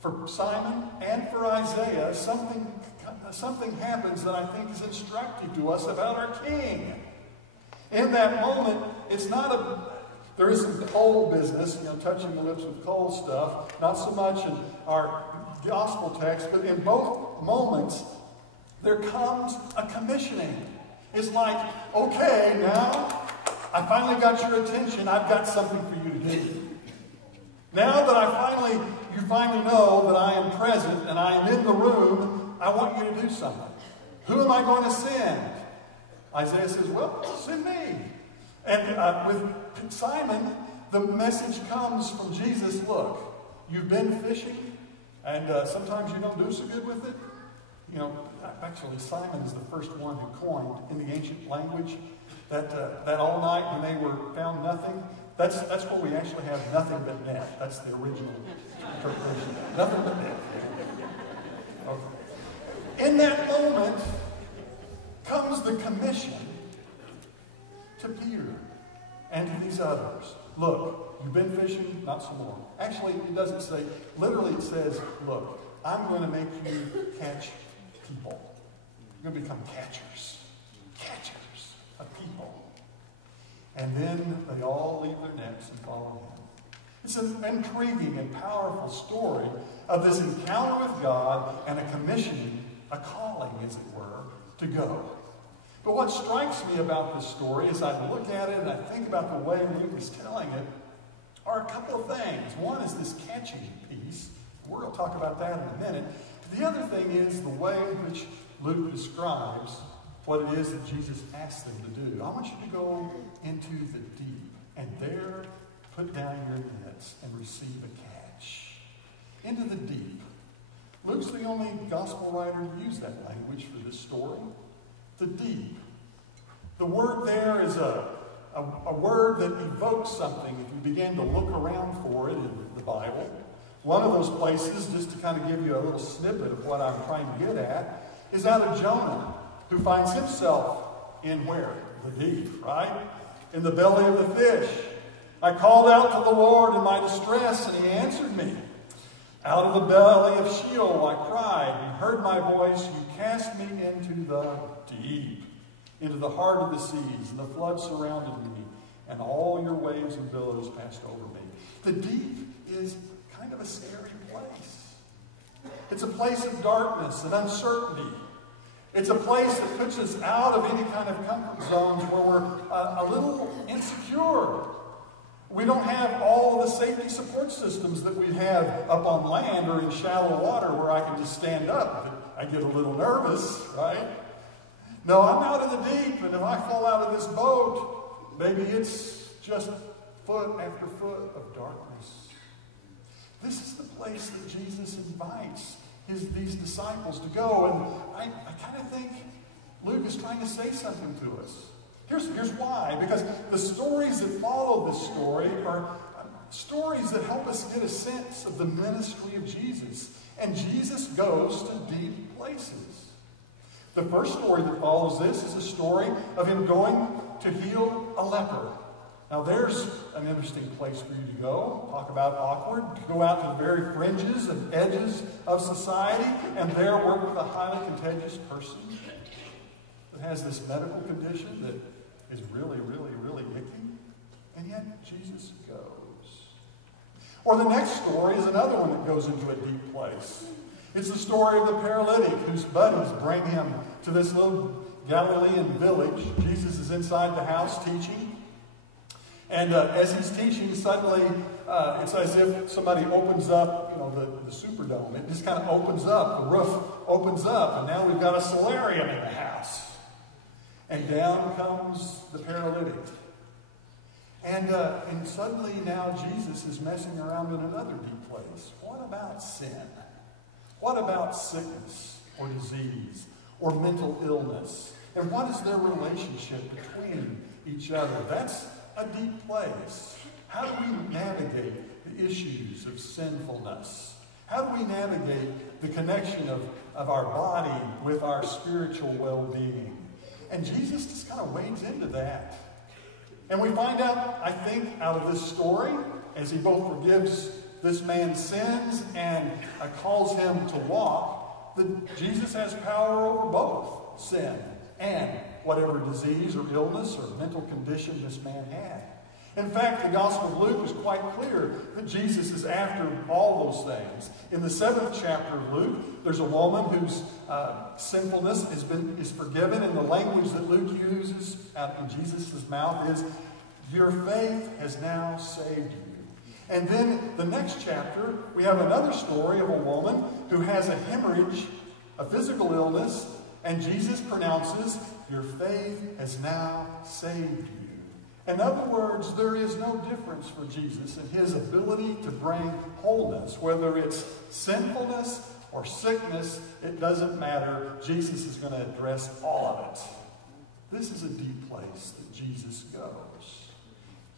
for Simon and for Isaiah, something happens that I think is instructive to us about our King. In that moment, there isn't the coal business, touching the lips with coal stuff, not so much in our gospel text, but in both moments, there comes a commissioning. It's like, okay, now I finally got your attention. I've got something for you to do. Now that you finally know that I am present and I am in the room, I want you to do something. Who am I going to send? Isaiah says, well, send me. And with Simon, the message comes from Jesus, look, you've been fishing, and sometimes you don't do so good with it. Actually, Simon is the first one who coined in the ancient language that all night when they found nothing, that's where we actually have nothing but net. That's the original interpretation. Nothing but net. Okay. In that moment comes the commission to Peter and to these others. Look, you've been fishing, not so more. Actually, it doesn't say, literally it says, look, I'm going to make you catch people. You're going to become catchers of people. And then they all leave their nets and follow him. It's an intriguing and powerful story of this encounter with God and a commissioning, a calling, as it were, to go. But what strikes me about this story as I look at it and I think about the way Luke is telling it are a couple of things. One is this catching piece. We're going to talk about that in a minute. The other thing is the way in which Luke describes what it is that Jesus asked them to do. I want you to go into the deep and there put down your nets and receive a catch. Into the deep. Luke's the only gospel writer to use that language for this story. The deep. The word there is a word that evokes something if you begin to look around for it in the Bible. One of those places, just to kind of give you a little snippet of what I'm trying to get at, is out of Jonah, who finds himself in where? The deep, right? In the belly of the fish. I called out to the Lord in my distress, and he answered me. Out of the belly of Sheol I cried. You heard my voice. You cast me into the deep, into the heart of the seas, and the flood surrounded me, and all your waves and billows passed over me. The deep is kind of a scary place. It's a place of darkness and uncertainty. It's a place that puts us out of any kind of comfort zones where we're a little insecure. We don't have all of the safety support systems that we have up on land or in shallow water where I can just stand up. I get a little nervous, right? No, I'm out in the deep, and if I fall out of this boat, maybe it's just foot after foot of darkness. This is the place that Jesus invites these disciples to go, and I kind of think Luke is trying to say something to us. Here's why. Because the stories that follow this story are stories that help us get a sense of the ministry of Jesus. And Jesus goes to deep places. The first story that follows this is a story of him going to heal a leper. Now there's an interesting place for you to go. Talk about awkward. Go out to the very fringes and edges of society and there work with a highly contagious person that has this medical condition that is really, really, really icky. And yet Jesus goes. Or the next story is another one that goes into a deep place. It's the story of the paralytic whose buddies bring him to this little Galilean village. Jesus is inside the house teaching. And as he's teaching, suddenly it's as if somebody opens up, the Superdome. It just kind of opens up. The roof opens up. And now we've got a solarium in the house. And down comes the paralytic. And suddenly now Jesus is messing around in another deep place. What about sin? What about sickness or disease or mental illness? And what is their relationship between each other? That's a deep place. How do we navigate the issues of sinfulness? How do we navigate the connection of our body with our spiritual well-being? And Jesus just kind of wades into that. And we find out, I think, out of this story, as he both forgives this man's sins and calls him to walk, that Jesus has power over both sin and whatever disease or illness or mental condition this man had. In fact, the Gospel of Luke is quite clear that Jesus is after all those things. In the 7th chapter of Luke, there's a woman whose sinfulness is forgiven, and the language that Luke uses out in Jesus' mouth is, "Your faith has now saved you." And then the next chapter, we have another story of a woman who has a hemorrhage, a physical illness, and Jesus pronounces, "Your faith has now saved you." In other words, there is no difference for Jesus in his ability to bring wholeness. Whether it's sinfulness or sickness, it doesn't matter. Jesus is going to address all of it. This is a deep place that Jesus goes.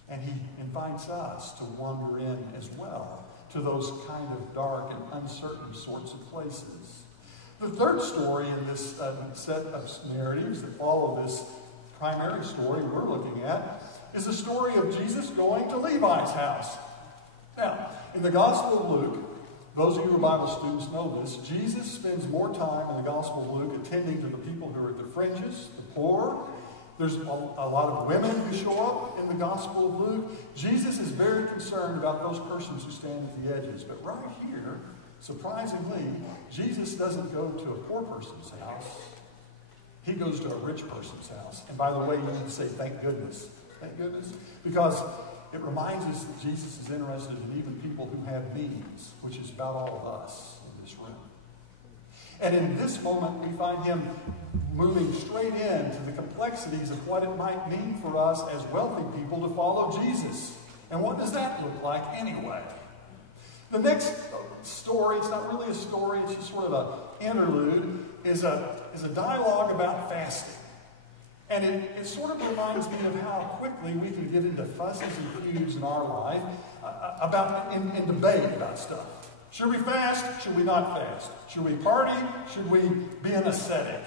And he invites us to wander in as well to those kind of dark and uncertain sorts of places. The third story in this set of narratives that follow this primary story we're looking at is the story of Jesus going to Levi's house. Now, in the Gospel of Luke, those of you who are Bible students know this, Jesus spends more time in the Gospel of Luke attending to the people who are at the fringes, the poor. There's a lot of women who show up in the Gospel of Luke. Jesus is very concerned about those persons who stand at the edges. But right here, surprisingly, Jesus doesn't go to a poor person's house. He goes to a rich person's house. And by the way, you need to say, thank goodness. Thank goodness. Because it reminds us that Jesus is interested in even people who have needs, which is about all of us in this room. And in this moment, we find him moving straight into the complexities of what it might mean for us as wealthy people to follow Jesus. And what does that look like anyway? The next story, it's not really a story, it's just sort of an interlude, is a dialogue about fasting. And it sort of reminds me of how quickly we can get into fusses and feuds in our life in debate about stuff. Should we fast? Should we not fast? Should we party? Should we be an ascetic?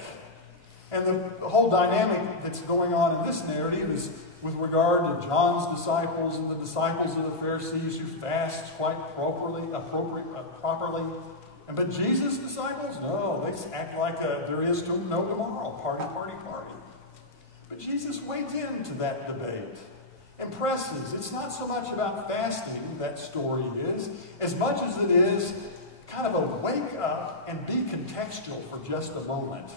And the whole dynamic that's going on in this narrative is with regard to John's disciples and the disciples of the Pharisees who fast quite properly. But Jesus' disciples, no, they act like there is no tomorrow. Party, party, party. But Jesus wades into that debate and presses. It's not so much about fasting, that story is, as much as it is kind of a wake up and be contextual for just a moment.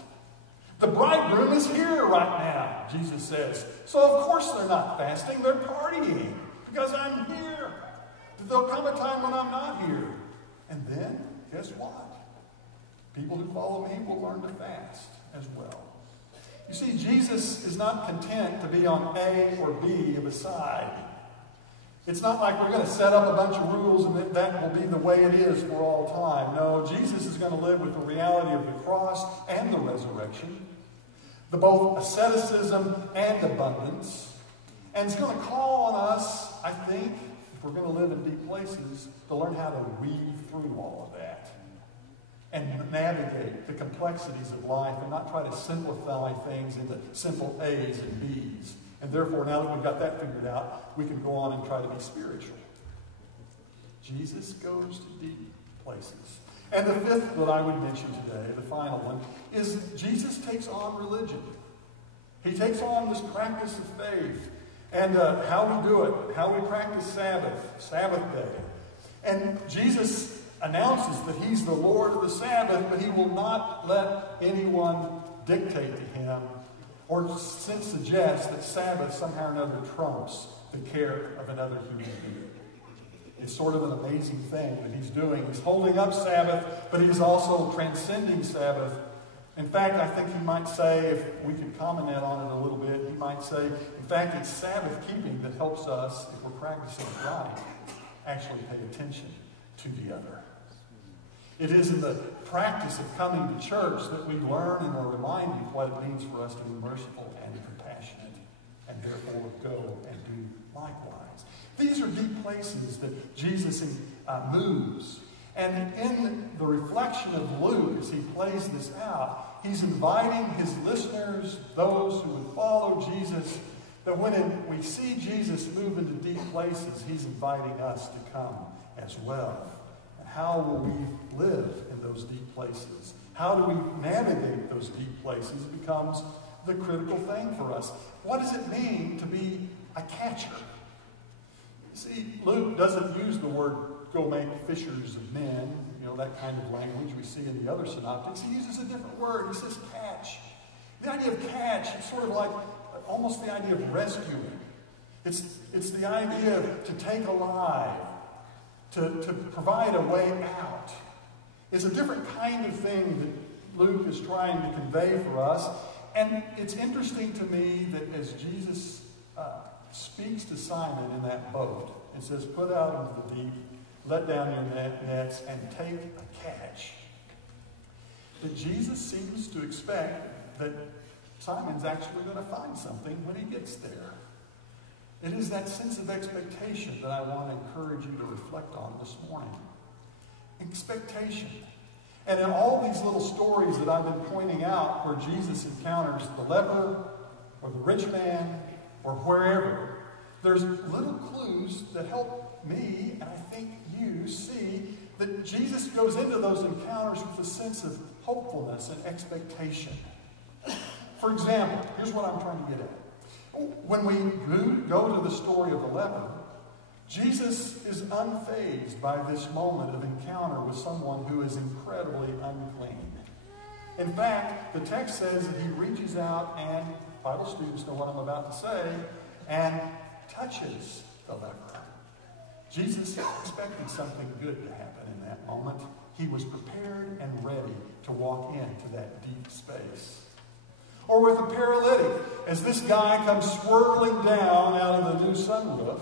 The bridegroom is here right now, Jesus says. So of course they're not fasting, they're partying because I'm here. There'll come a time when I'm not here. And then, guess what? People who follow me will learn to fast as well. You see, Jesus is not content to be on A or B of a side. It's not like we're going to set up a bunch of rules and that will be the way it is for all time. No, Jesus is going to live with the reality of the cross and the resurrection, the both asceticism and abundance. And it's going to call on us, I think, if we're going to live in deep places, to learn how to weave through all of that. and navigate the complexities of life and not try to simplify things into simple A's and B's. And therefore, now that we've got that figured out, we can go on and try to be spiritual. Jesus goes to deep places. And the fifth that I would mention today, the final one, is Jesus takes on religion. He takes on this practice of faith and how we do it, how we practice Sabbath day. And Jesus announces that he's the Lord of the Sabbath, but he will not let anyone dictate to him or suggest that Sabbath somehow or another trumps the care of another human being. It's sort of an amazing thing that he's doing. He's holding up Sabbath, but he's also transcending Sabbath. In fact, I think he might say, if we could comment on it a little bit, he might say, in fact, it's Sabbath keeping that helps us, if we're practicing it right, actually pay attention to the other. It is in the practice of coming to church that we learn and are reminded what it means for us to be merciful and compassionate, and therefore go and do likewise. These are deep places that Jesus moves. And in the reflection of Luke, as he plays this out, he's inviting his listeners, those who would follow Jesus, that when we see Jesus move into deep places, he's inviting us to come as well. And how will we live in those deep places? How do we navigate those deep places becomes the critical thing for us. What does it mean to be a catcher? See, Luke doesn't use the word go make fishers of men, that kind of language we see in the other synoptics. He uses a different word. He says catch. The idea of catch is sort of like almost the idea of rescuing. It's the idea of to take alive, to provide a way out. It's a different kind of thing that Luke is trying to convey for us. And it's interesting to me that as Jesus speaks to Simon in that boat and says, put out into the deep, let down your nets, and take a catch, that Jesus seems to expect that Simon's actually going to find something when he gets there. It is that sense of expectation that I want to encourage you to reflect on this morning. Expectation. And in all these little stories that I've been pointing out where Jesus encounters the leper or the rich man or wherever, there's little clues that help me, and I think you, see that Jesus goes into those encounters with a sense of hopefulness and expectation. For example, here's what I'm trying to get at. When we go to the story of the leper, Jesus is unfazed by this moment of encounter with someone who is incredibly unclean. In fact, the text says that he reaches out, and Bible students know what I'm about to say, and touches the leper. Jesus expected something good to happen in that moment. He was prepared and ready to walk into that deep space. Or with a paralytic, as this guy comes swirling down out of the new sunroof,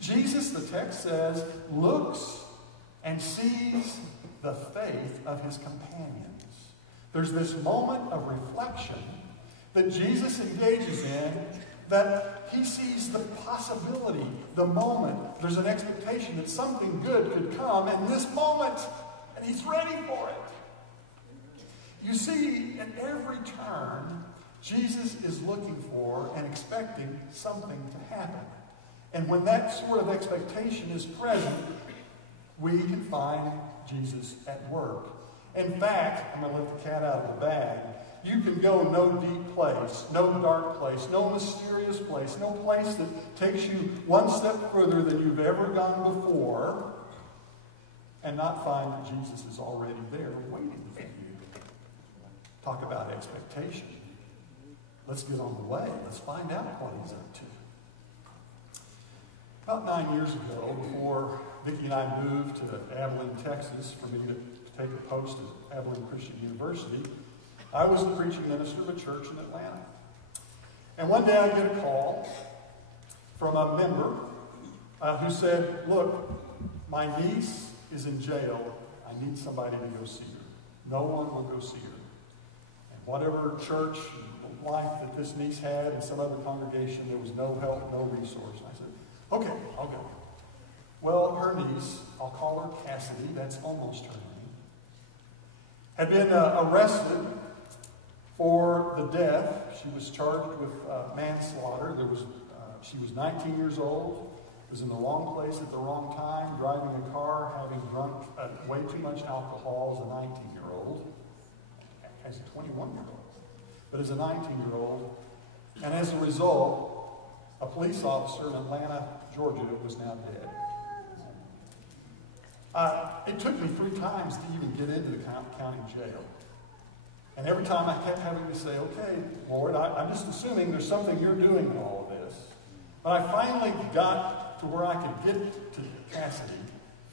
Jesus, the text says, looks and sees the faith of his companions. There's this moment of reflection that Jesus engages in, that he sees the possibility, the moment. There's an expectation that something good could come in this moment, and he's ready for it. You see, at every turn, Jesus is looking for and expecting something to happen. And when that sort of expectation is present, we can find Jesus at work. In fact, I'm going to let the cat out of the bag. You can go no deep place, no dark place, no mysterious place, no place that takes you one step further than you've ever gone before, and not find that Jesus is already there waiting for you. Talk about expectation. Let's get on the way. Let's find out what he's up to. About 9 years ago, before Vicki and I moved to Abilene, Texas, for me to take a post at Abilene Christian University, I was the preaching minister of a church in Atlanta. And one day I get a call from a member who said, look, my niece is in jail. I need somebody to go see her. No one will go see her. And whatever church life that this niece had in some other congregation, there was no help, no resource. I said, okay, I'll go. Well, her niece, I'll call her Cassidy, that's almost her name. had been arrested for the death. She was charged with manslaughter. She was 19 years old, was in the wrong place at the wrong time, driving a car, having drunk way too much alcohol as a 19-year-old, as a 21-year-old, but as a 19-year-old. And as a result, a police officer in Atlanta, Georgia, was now dead. It took me 3 times to even get into the county jail. And every time I kept having to say, okay, Lord, I'm just assuming there's something you're doing in all of this. But I finally got to where I could get to Cassidy.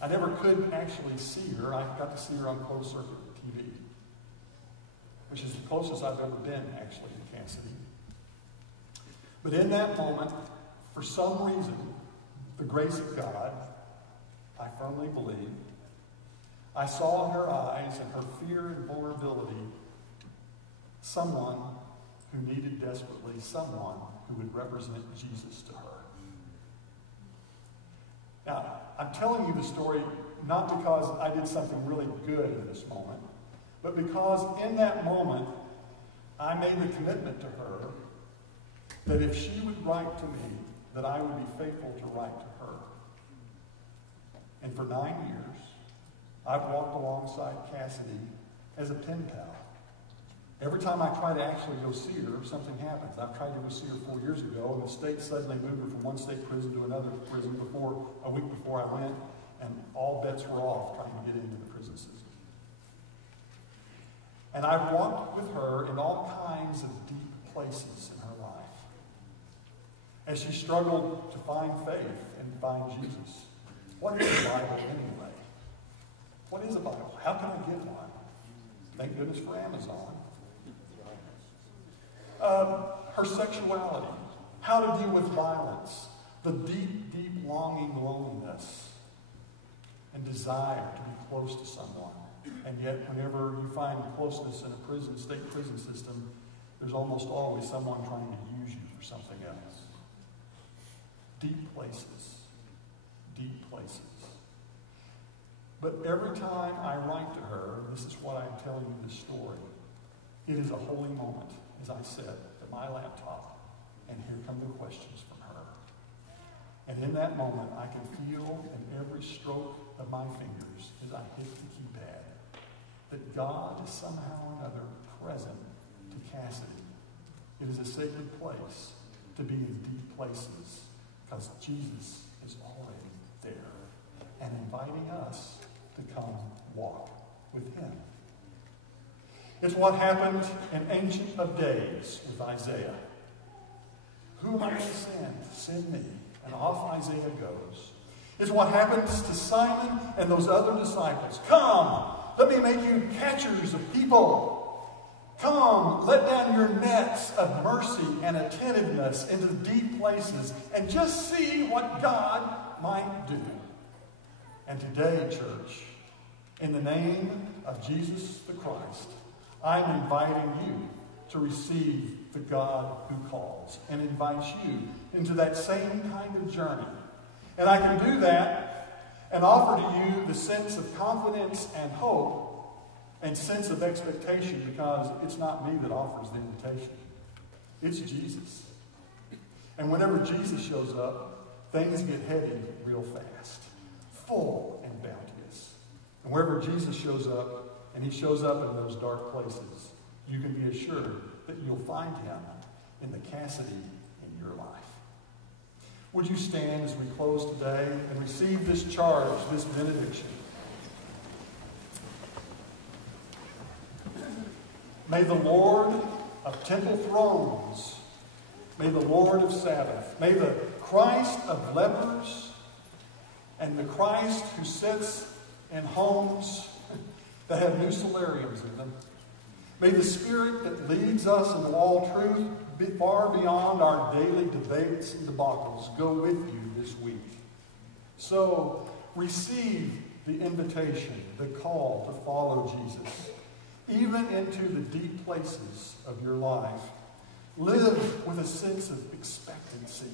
I never could actually see her. I got to see her on closed circuit TV, which is the closest I've ever been, actually, to Cassidy. But in that moment, for some reason, the grace of God, I firmly believe, I saw in her eyes and her fear and vulnerability someone who needed desperately someone who would represent Jesus to her. Now, I'm telling you the story not because I did something really good in this moment, but because in that moment, I made the commitment to her that if she would write to me, that I would be faithful to write to her. And for 9 years, I've walked alongside Cassidy as a pen pal. Every time I try to actually go see her, something happens. I've tried to go see her 4 years ago, and the state suddenly moved her from one state prison to another prison a week before I went, and all bets were off trying to get into the prison system. And I've walked with her in all kinds of deep places in her life as she struggled to find faith and find Jesus. What is the Bible anyway? What is a Bible? How can I get one? Thank goodness for Amazon. Her sexuality, how to deal with violence, the deep, deep longing, loneliness, and desire to be close to someone. And yet, whenever you find closeness in a state prison system, there's almost always someone trying to use you for something else. Deep places. Deep places. But every time I write to her, and this is why I'm telling you this story, it is a holy moment, as I said, at my laptop, and here come the questions from her. And in that moment, I can feel in every stroke of my fingers as I hit the keypad that God is somehow or another present to Cassidy. It is a sacred place to be in deep places because Jesus is already there and inviting us to come walk with him. It's what happened in Ancient of Days with Isaiah. Who am I going to send? Send me. And off Isaiah goes. It's what happens to Simon and those other disciples. Come, let me make you catchers of people. Come, let down your nets of mercy and attentiveness into deep places and just see what God might do. And today, church, in the name of Jesus the Christ, I'm inviting you to receive the God who calls and invites you into that same kind of journey. And I can do that and offer to you the sense of confidence and hope and sense of expectation because it's not me that offers the invitation. It's Jesus. And whenever Jesus shows up, things get heady real fast, full and bounteous. And wherever Jesus shows up, and he shows up in those dark places, you can be assured that you'll find him in the Cassidy in your life. Would you stand as we close today and receive this charge, this benediction? May the Lord of temple thrones, may the Lord of Sabbath, may the Christ of lepers, and the Christ who sits in homes that have new solariums in them. May the Spirit that leads us into all truth be far beyond our daily debates and debacles go with you this week. So receive the invitation, the call to follow Jesus, even into the deep places of your life. Live with a sense of expectancy.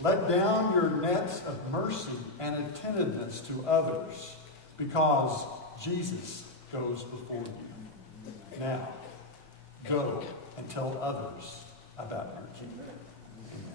Let down your nets of mercy and attentiveness to others because Jesus goes before you. Now, go and tell others about your King. Amen.